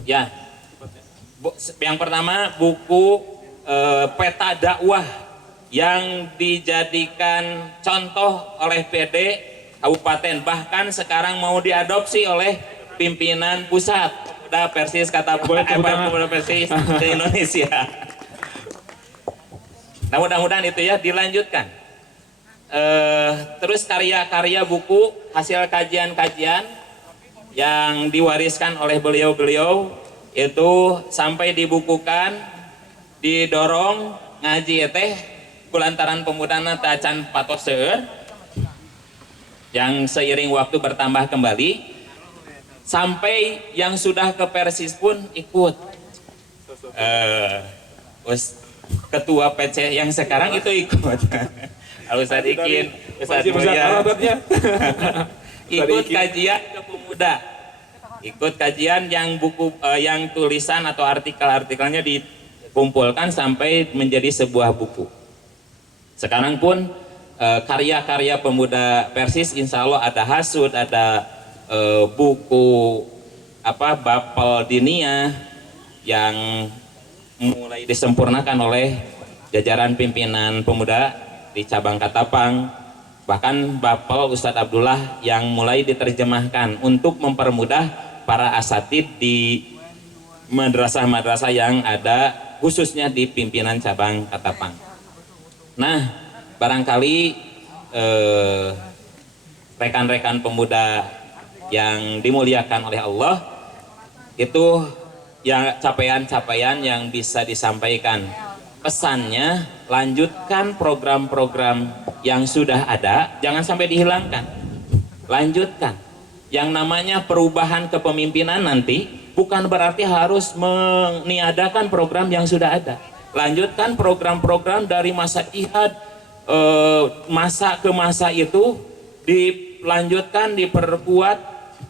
ya, yang pertama buku peta dakwah yang dijadikan contoh oleh PD Kabupaten, bahkan sekarang mau diadopsi oleh pimpinan pusat Pemuda Persis Pemuda Persis di Indonesia. Nah, mudah-mudahan itu ya dilanjutkan. Terus karya-karya buku hasil kajian-kajian yang diwariskan oleh beliau-beliau itu sampai dibukukan, didorong ngaji teh kulantaran pemudana tacan patos seueur yang seiring waktu bertambah kembali, sampai yang sudah ke Persis pun ikut. Ketua PC yang sekarang itu ikut. Ustadz Ikin, Ustadz Mulia ikut kajian ke pemuda, ikut kajian yang buku yang tulisan atau artikelnya dikumpulkan sampai menjadi sebuah buku. Sekarang pun karya-karya pemuda Persis insya Allah ada hasud, ada buku Bapel Diniyah yang mulai disempurnakan oleh jajaran pimpinan pemuda di cabang Katapang, bahkan Bapel Ustadz Abdullah yang mulai diterjemahkan untuk mempermudah para asatid di madrasah-madrasah yang ada khususnya di pimpinan cabang Katapang. Nah, barangkali rekan-rekan pemuda yang dimuliakan oleh Allah, itu yang capaian-capaian yang bisa disampaikan. Pesannya, lanjutkan program-program yang sudah ada, jangan sampai dihilangkan. Lanjutkan. Yang namanya perubahan kepemimpinan nanti bukan berarti harus meniadakan program yang sudah ada. Lanjutkan program-program dari masa jihad, masa ke masa itu dilanjutkan, diperkuat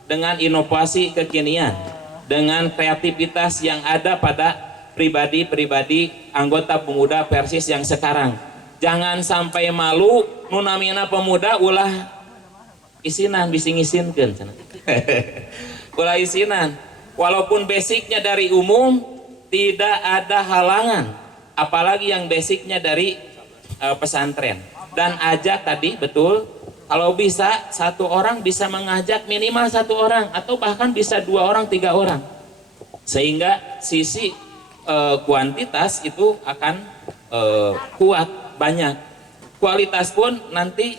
dengan inovasi kekinian, dengan kreativitas yang ada pada pribadi-pribadi anggota pemuda Persis yang sekarang. Jangan sampai malu nunamina pemuda ulah isinan bising-isinkeun cenah. Ulah isinan. Walaupun basicnya dari umum tidak ada halangan, apalagi yang basicnya dari pesantren. Dan ajak tadi betul, kalau bisa satu orang bisa mengajak minimal satu orang atau bahkan bisa 2 orang 3 orang, sehingga sisi kuantitas itu akan kuat banyak, kualitas pun nanti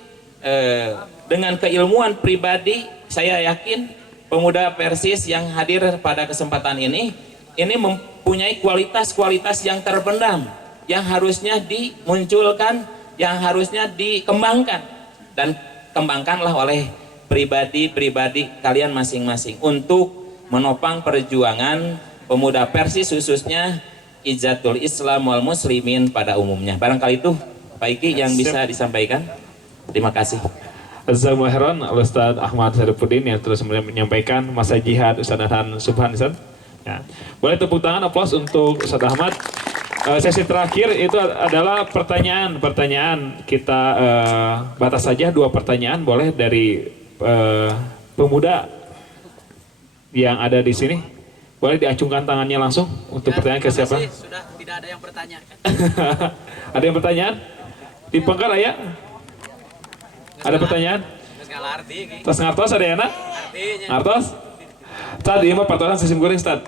dengan keilmuan pribadi saya yakin pemuda Persis yang hadir pada kesempatan ini mempunyai kualitas-kualitas yang terpendam, yang harusnya dimunculkan, yang harusnya dikembangkan, dan kembangkanlah oleh pribadi-pribadi kalian masing-masing untuk menopang perjuangan pemuda Persis, khususnya Izzatul Islam wal Muslimin pada umumnya. Barangkali itu Pak Iki yang bisa disampaikan. Terima kasih. Jazakumullah khairan Ustaz Ahmad Syarifuddin yang terus menyampaikan masa jihad Ustaz Adhan Subhan Ustaz. Ya. Boleh tepuk tangan aplaus untuk Ustaz Ahmad. Sesi terakhir itu adalah pertanyaan kita batas saja 2 pertanyaan boleh dari pemuda yang ada di sini. Boleh diacungkan tangannya langsung untuk pertanyaan ke siapa? Sudah tidak ada yang bertanya. Ada yang pertanyaan? Di Pengkar ya? Ada pertanyaan? Tas ngartos ada ya nak? Ngartos? Tad, ini mah pertanyaan sistem goreng Tad.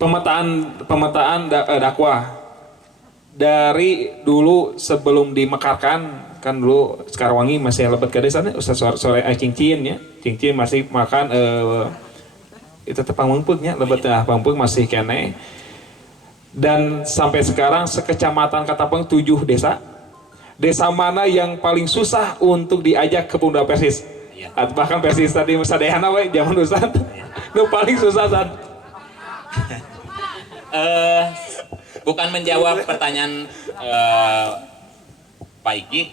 Pemetaan dakwah dari dulu sebelum dimekarkan, kan dulu Sekarwangi masih lebat ke desa nih, Ustaz sore cincin ya, cincin masih makan itu tepang mengpugnya lebat pangpug masih kene, dan sampai sekarang sekecamatan Katapang 7 desa. Desa mana yang paling susah untuk diajak ke pemuda Persis? Bahkan Persis tadi sadayana we zaman Ustaz. Nu paling susah Ustaz. Bukan menjawab pertanyaan Pak Iki,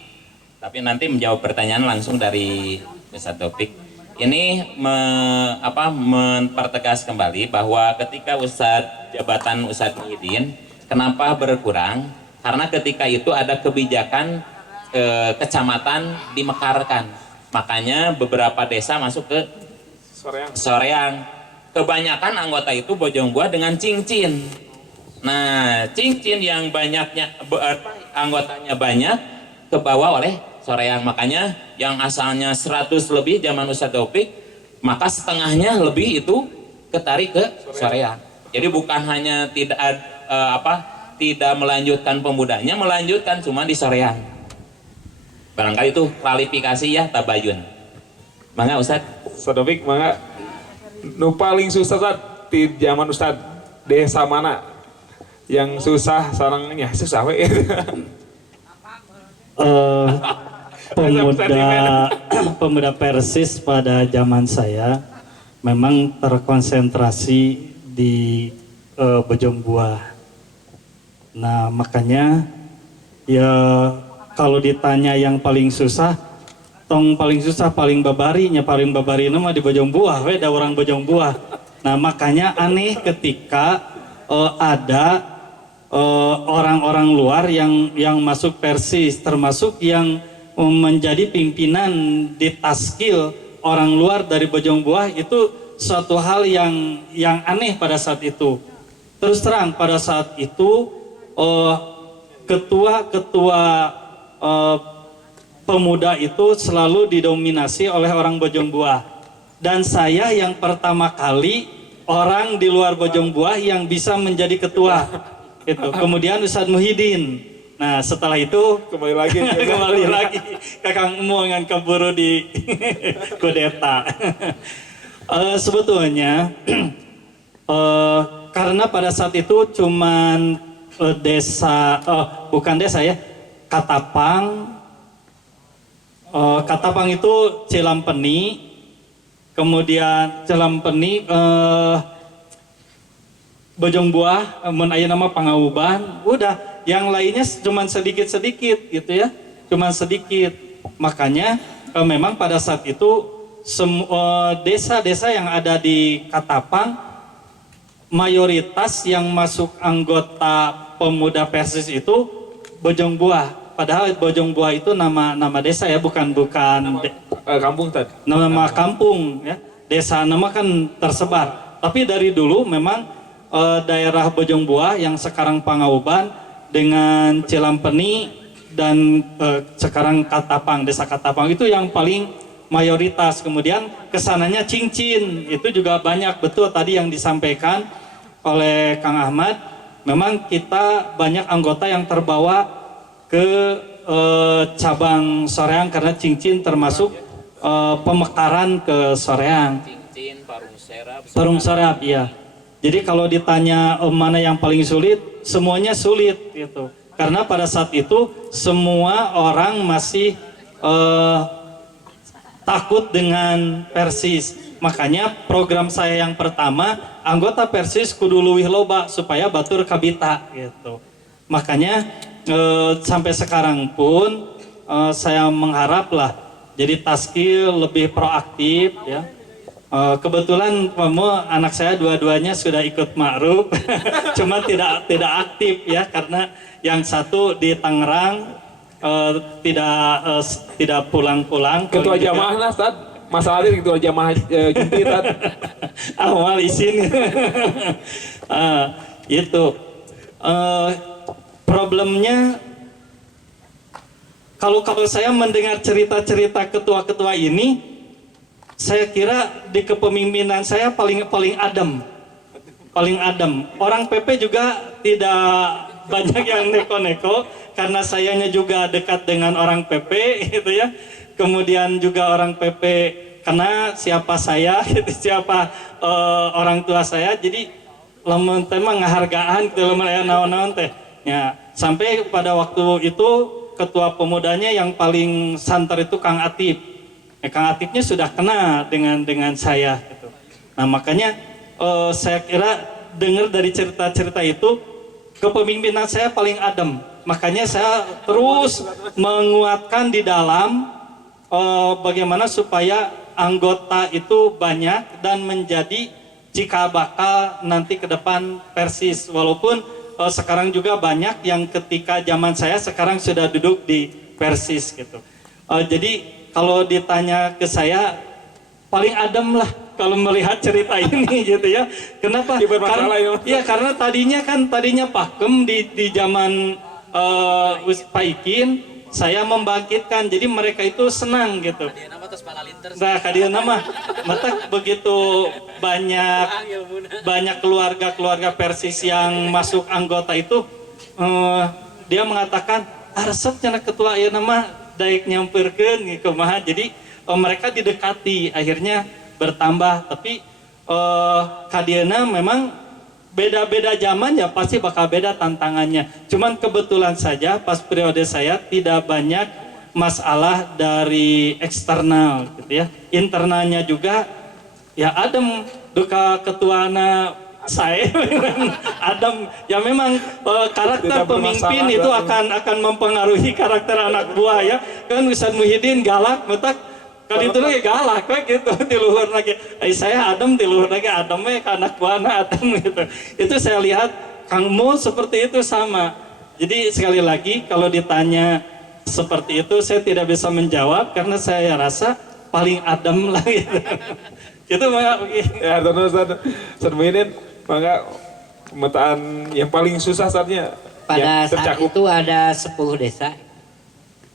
tapi nanti menjawab pertanyaan langsung dari Ustaz Taufik. Ini mempertegas kembali bahwa ketika jabatan Ustaz Muhyiddin kenapa berkurang? Karena ketika itu ada kebijakan kecamatan dimekarkan, makanya beberapa desa masuk ke Soreang. Kebanyakan anggota itu Bojong Buah dengan cincin. Nah, cincin yang banyaknya anggotanya banyak kebawa oleh Soreang. Makanya yang asalnya 100 lebih zaman Ustaz Taufik, maka setengahnya lebih itu ketarik ke Soreang. Jadi bukan hanya tidak melanjutkan pemudanya, melanjutkan cuma di Soreang. Barangkali itu klarifikasi ya tabayun. Mangga Ustaz. Ustaz Taufik, mangga. Nu paling susah Ustaz di zaman Ustaz, desa mana yang susah sarangnya susah we. Pemuda Persis pada zaman saya memang terkonsentrasi di Bojong Buah. Nah makanya ya kalau ditanya yang paling susah, paling babari nama di Bojong Buah, da orang Bojong Buah. Nah makanya aneh ketika ada orang-orang luar yang masuk Persis, termasuk yang menjadi pimpinan di Taskil orang luar dari Bojong Buah, itu suatu hal yang aneh pada saat itu. Terus terang pada saat itu ketua pemuda itu selalu didominasi oleh orang Bojong Buah, dan saya yang pertama kali orang di luar Bojong Buah yang bisa menjadi ketua itu. Kemudian Ustadz Muhyiddin. Nah setelah itu kembali lagi kakang mau ngan keburu di kudeta. Sebetulnya karena pada saat itu cuman Katapang itu Cilampeni, kemudian Cilampeni, Bojong Buah, aya nama Pangauban, udah yang lainnya cuman sedikit-sedikit gitu ya, cuman sedikit. Makanya memang pada saat itu desa-desa yang ada di Katapang, mayoritas yang masuk anggota pemuda Persis itu Bojong Buah. Padahal Bojong Buah itu nama desa ya, bukan kampung tadi. Nama kampung ya. Desa nama kan tersebar. Tapi dari dulu memang daerah Bojong Buah yang sekarang Pangauban dengan Cilampeni dan sekarang Katapang, desa Katapang itu yang paling mayoritas. Kemudian kesananya Cincin itu juga banyak, betul tadi yang disampaikan oleh Kang Ahmad. Memang kita banyak anggota yang terbawa ke cabang Soreang karena Cincin termasuk pemekaran ke Soreang. Cincin, Parung Serap, iya. Jadi kalau ditanya mana yang paling sulit, semuanya sulit gitu. Karena pada saat itu semua orang masih takut dengan Persis. Makanya program saya yang pertama, anggota Persis kudu luwih loba supaya batur kabita gitu. Makanya sampai sekarang pun saya mengharap lah jadi Taskil lebih proaktif ya. Kebetulan anak saya dua-duanya sudah ikut ma'ruf, cuma tidak aktif ya karena yang satu di Tangerang tidak pulang-pulang. Ketua jamaah nah, Ustaz. Masalah ini ketua jamaah Junti, Ustaz. Awal izin. Itu problemnya kalau saya mendengar cerita-cerita ketua-ketua ini, saya kira di kepemimpinan saya paling adem. Orang PP juga tidak banyak yang neko-neko karena sayanya juga dekat dengan orang PP gitu ya. Kemudian juga orang PP karena siapa saya gitu, siapa orang tua saya. Jadi lamun teh mah ngahargaan gitu lamun aya naon-naon teh. Ya, sampai pada waktu itu ketua pemudanya yang paling santer itu Kang Atip. Kang Atipnya sudah kena dengan saya gitu. Nah makanya saya kira dengar dari cerita-cerita itu kepemimpinan saya paling adem. Makanya saya terus menguatkan di dalam bagaimana supaya anggota itu banyak dan menjadi cikal bakal nanti ke depan Persis. Walaupun sekarang juga banyak yang ketika zaman saya sekarang sudah duduk di Persis gitu. Jadi kalau ditanya ke saya paling adem lah kalau melihat cerita ini gitu ya. Kenapa? Karena tadinya Pakem di zaman Pak Ikin saya membangkitkan. Jadi mereka itu senang gitu. Nah, kadiana mah mata begitu banyak keluarga Persis yang masuk anggota itu dia mengatakan resep cenah ketua ieu mah daik nyamperkeun gitu mah. Jadi mereka didekati akhirnya bertambah, tapi kadiana memang beda-beda zaman ya pasti bakal beda tantangannya. Cuman kebetulan saja pas periode saya tidak banyak masalah dari eksternal gitu ya. Internalnya juga ya adem duka ketuana saya adem ya. Memang karakter pemimpin itu akan mempengaruhi karakter anak buah ya. Kan Ustaz Muhyiddin galak metak kali itu lagi galak gitu di luhur lagi. Saya adem di luhur lagi ademnya ke anak buahnya adem gitu. Itu saya lihat Kang Mul seperti itu sama. Jadi sekali lagi kalau ditanya seperti itu saya tidak bisa menjawab karena saya rasa paling adem lah gitu. Itu ya Ustaz Muhyiddin, maka pemetaan yang paling susah saatnya pada saat itu ada 10 desa.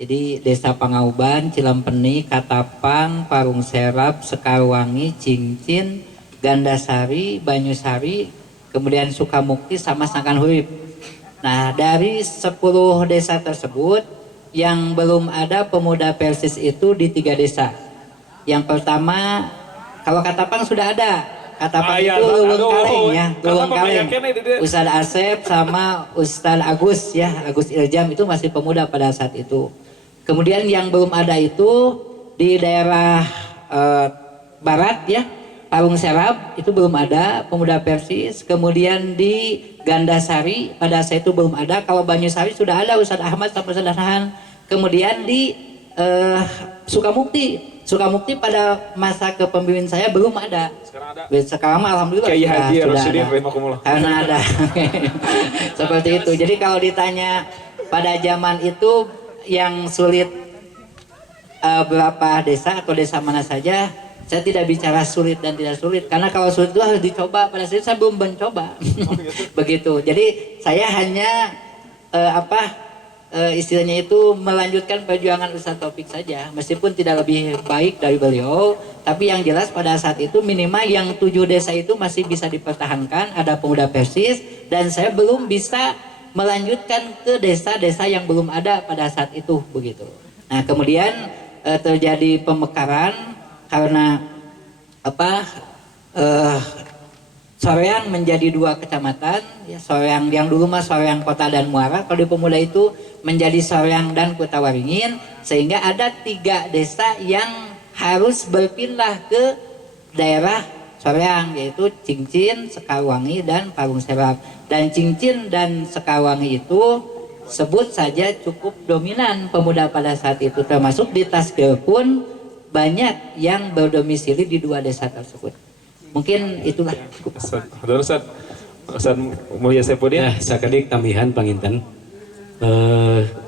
Jadi desa Pangauban, Cilampeni, Katapang, Parung Serap, Sekarwangi, Cincin, Gandasari, Banyusari, kemudian Sukamukti sama Sangkan Hurip. Nah dari 10 desa tersebut yang belum ada pemuda Persis itu di 3 desa. Yang pertama kalau Katapang sudah ada. Katapang itu Luwung Kaleng ya, Luwung Kaleng. Ustadz Asep sama Ustadz Agus ya, Agus Iljam itu masih pemuda pada saat itu. Kemudian yang belum ada itu di daerah barat ya, Parung Serap itu belum ada pemuda Persis. Kemudian di Gandasari pada saat itu belum ada. Kalau Banyusari sudah ada Ustadz Ahmad sama Ustadz Han. Kemudian di Sukamukti pada masa kepemimpinan saya belum ada. Sekarang alhamdulillah sudah ada. Karena ada. Seperti itu. Jadi kalau ditanya pada zaman itu yang sulit berapa desa atau desa mana saja, saya tidak bicara sulit dan tidak sulit. Karena kalau sulit itu harus dicoba. Pada saat itu saya belum mencoba. Begitu. Jadi saya hanya istilahnya itu melanjutkan perjuangan Ustadz Taufik saja, meskipun tidak lebih baik dari beliau, tapi yang jelas pada saat itu minimal yang 7 desa itu masih bisa dipertahankan, ada pemuda Persis, dan saya belum bisa melanjutkan ke desa-desa yang belum ada pada saat itu begitu. Nah kemudian terjadi pemekaran karena Soreang menjadi 2 kecamatan, ya, Soreang yang dulu mah Soreang Kota dan Muara, kalau di Pemuda itu menjadi Soreang dan Kota Waringin, sehingga ada 3 desa yang harus berpindah ke daerah Soreang, yaitu Cincin, Sekarwangi, dan Parung Serap. Dan Cincin dan Sekarwangi itu sebut saja cukup dominan pemuda pada saat itu, termasuk di Tasker pun banyak yang berdomisili di 2 desa tersebut. Mungkin itulah. Ustaz Mulia Saipudin. Ya, sakadik tambihan panginten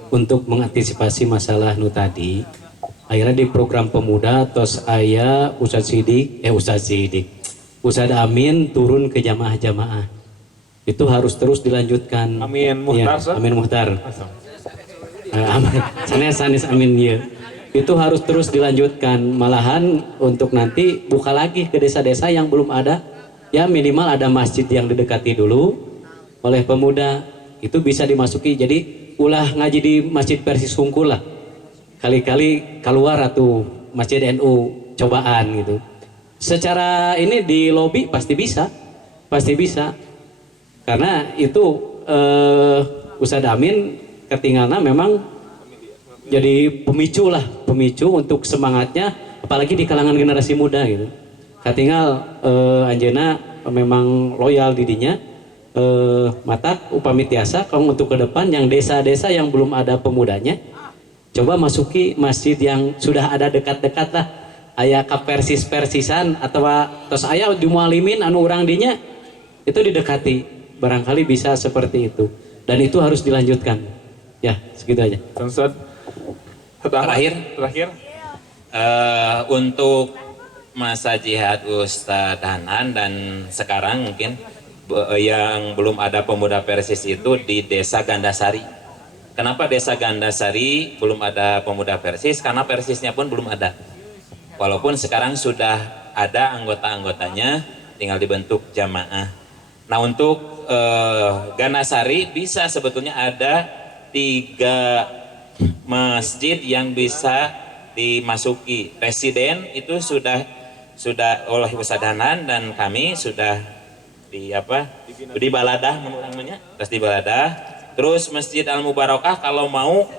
untuk mengantisipasi masalah nu tadi. Akhirnya di program pemuda tos aya Ustaz Amin turun ke jamaah-jamaah. Itu harus terus dilanjutkan. Amin Muhtar. Ya, Amin Muhtar. Sanes Amin ya. Itu harus terus dilanjutkan, malahan untuk nanti buka lagi ke desa-desa yang belum ada, ya minimal ada masjid yang didekati dulu oleh pemuda, itu bisa dimasuki. Jadi ulah ngaji di Masjid Persis Hungkul lah, kali-kali keluar atau Masjid NU cobaan gitu. Secara ini di lobi pasti bisa, karena itu Ustadz Amin ketinggalan memang jadi pemicu untuk semangatnya, apalagi di kalangan generasi muda gitu. Katinggal Anjena memang loyal didinya, matak upami tiasa kalau untuk ke depan yang desa-desa yang belum ada pemudanya, coba masuki masjid yang sudah ada dekat-dekat lah, aya ka persisan atau tos aya di mualimin anu urang dinya itu didekati, barangkali bisa seperti itu, dan itu harus dilanjutkan. Ya segitu aja. Terakhir untuk masa jihad Ustadz Hanan dan sekarang mungkin yang belum ada pemuda Persis itu di Desa Gandasari. Kenapa Desa Gandasari belum ada pemuda Persis? Karena Persisnya pun belum ada. Walaupun sekarang sudah ada anggota-anggotanya, tinggal dibentuk jamaah. Nah untuk Gandasari bisa sebetulnya ada 3 masjid yang bisa dimasuki. Residen itu sudah oleh Ustadz Hanan dan kami sudah di Baladah namanya, terus di Baladah. Terus Masjid Al Mubarokah kalau mau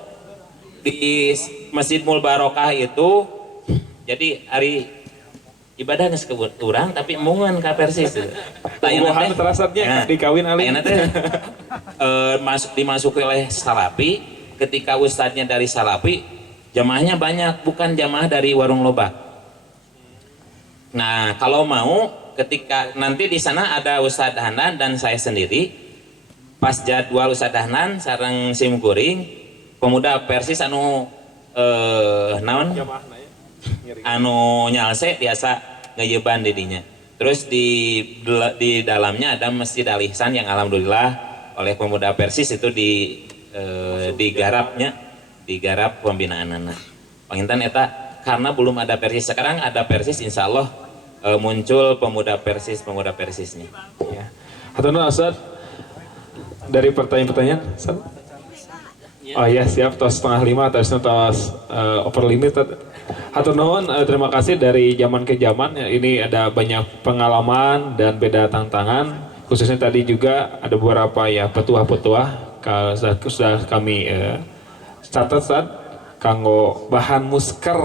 di Masjid Mubarokah itu jadi hari ibadah geus kurang tapi mungan ka Persis. Tayana terasatnya dikawin alih. Dimasuki oleh Salapi. Ketika ustadznya dari Salapi, jamaahnya banyak, bukan jamaah dari Warung Lobak. Nah, kalau mau, ketika nanti di sana ada Ustadz Hanan dan saya sendiri, pas jadwal Ustadz Hanan sareng sim kuring, pemuda Persis anu naon? Anu nyalse biasa ngeyeban didinya. Terus di dalamnya ada Masjid Al Ihsan yang alhamdulillah oleh pemuda Persis itu digarap pembinaan anak. Panginten eta karena belum ada Persis, sekarang ada Persis, insya Allah muncul pemuda Persisnya. Ya. Haturnuhun Ustaz, dari pertanyaan-pertanyaan Ustaz? Oh ya siap, tos 4:30 tos over limit. Haturnuhun, terima kasih dari zaman ke zaman. Ini ada banyak pengalaman dan beda tantangan. Khususnya tadi juga ada beberapa ya petuah-petuah sudah kami catat saat kanggo bahan musker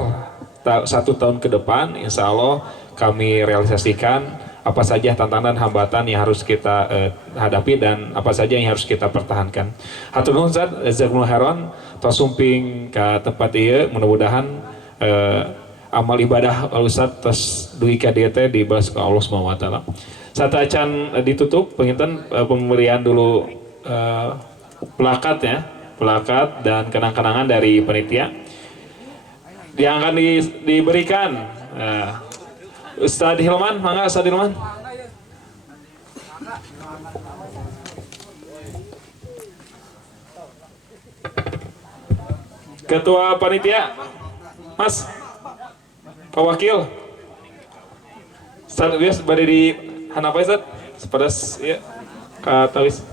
1 tahun ke depan, insya Allah kami realisasikan apa saja tantangan hambatan yang harus kita hadapi dan apa saja yang harus kita pertahankan. Hatur nuhun Ustaz, jazakumullah khairan, tos sumping ka tempat ieu, mudah-mudahan amal ibadah Ustaz tos dugi ka dieu teh dibalas ka Allah Subhanahu wa taala. Satacan ditutup penginten pemberian dulu plakat dan kenang-kenangan dari panitia yang akan diberikan Ustadz Hilman, mangga Ustadz Hilman. Ketua panitia, Mas, Pak Wakil, Ustaz Wias pada di Hanapai Ustaz, sepedas ya, Kak Tawis.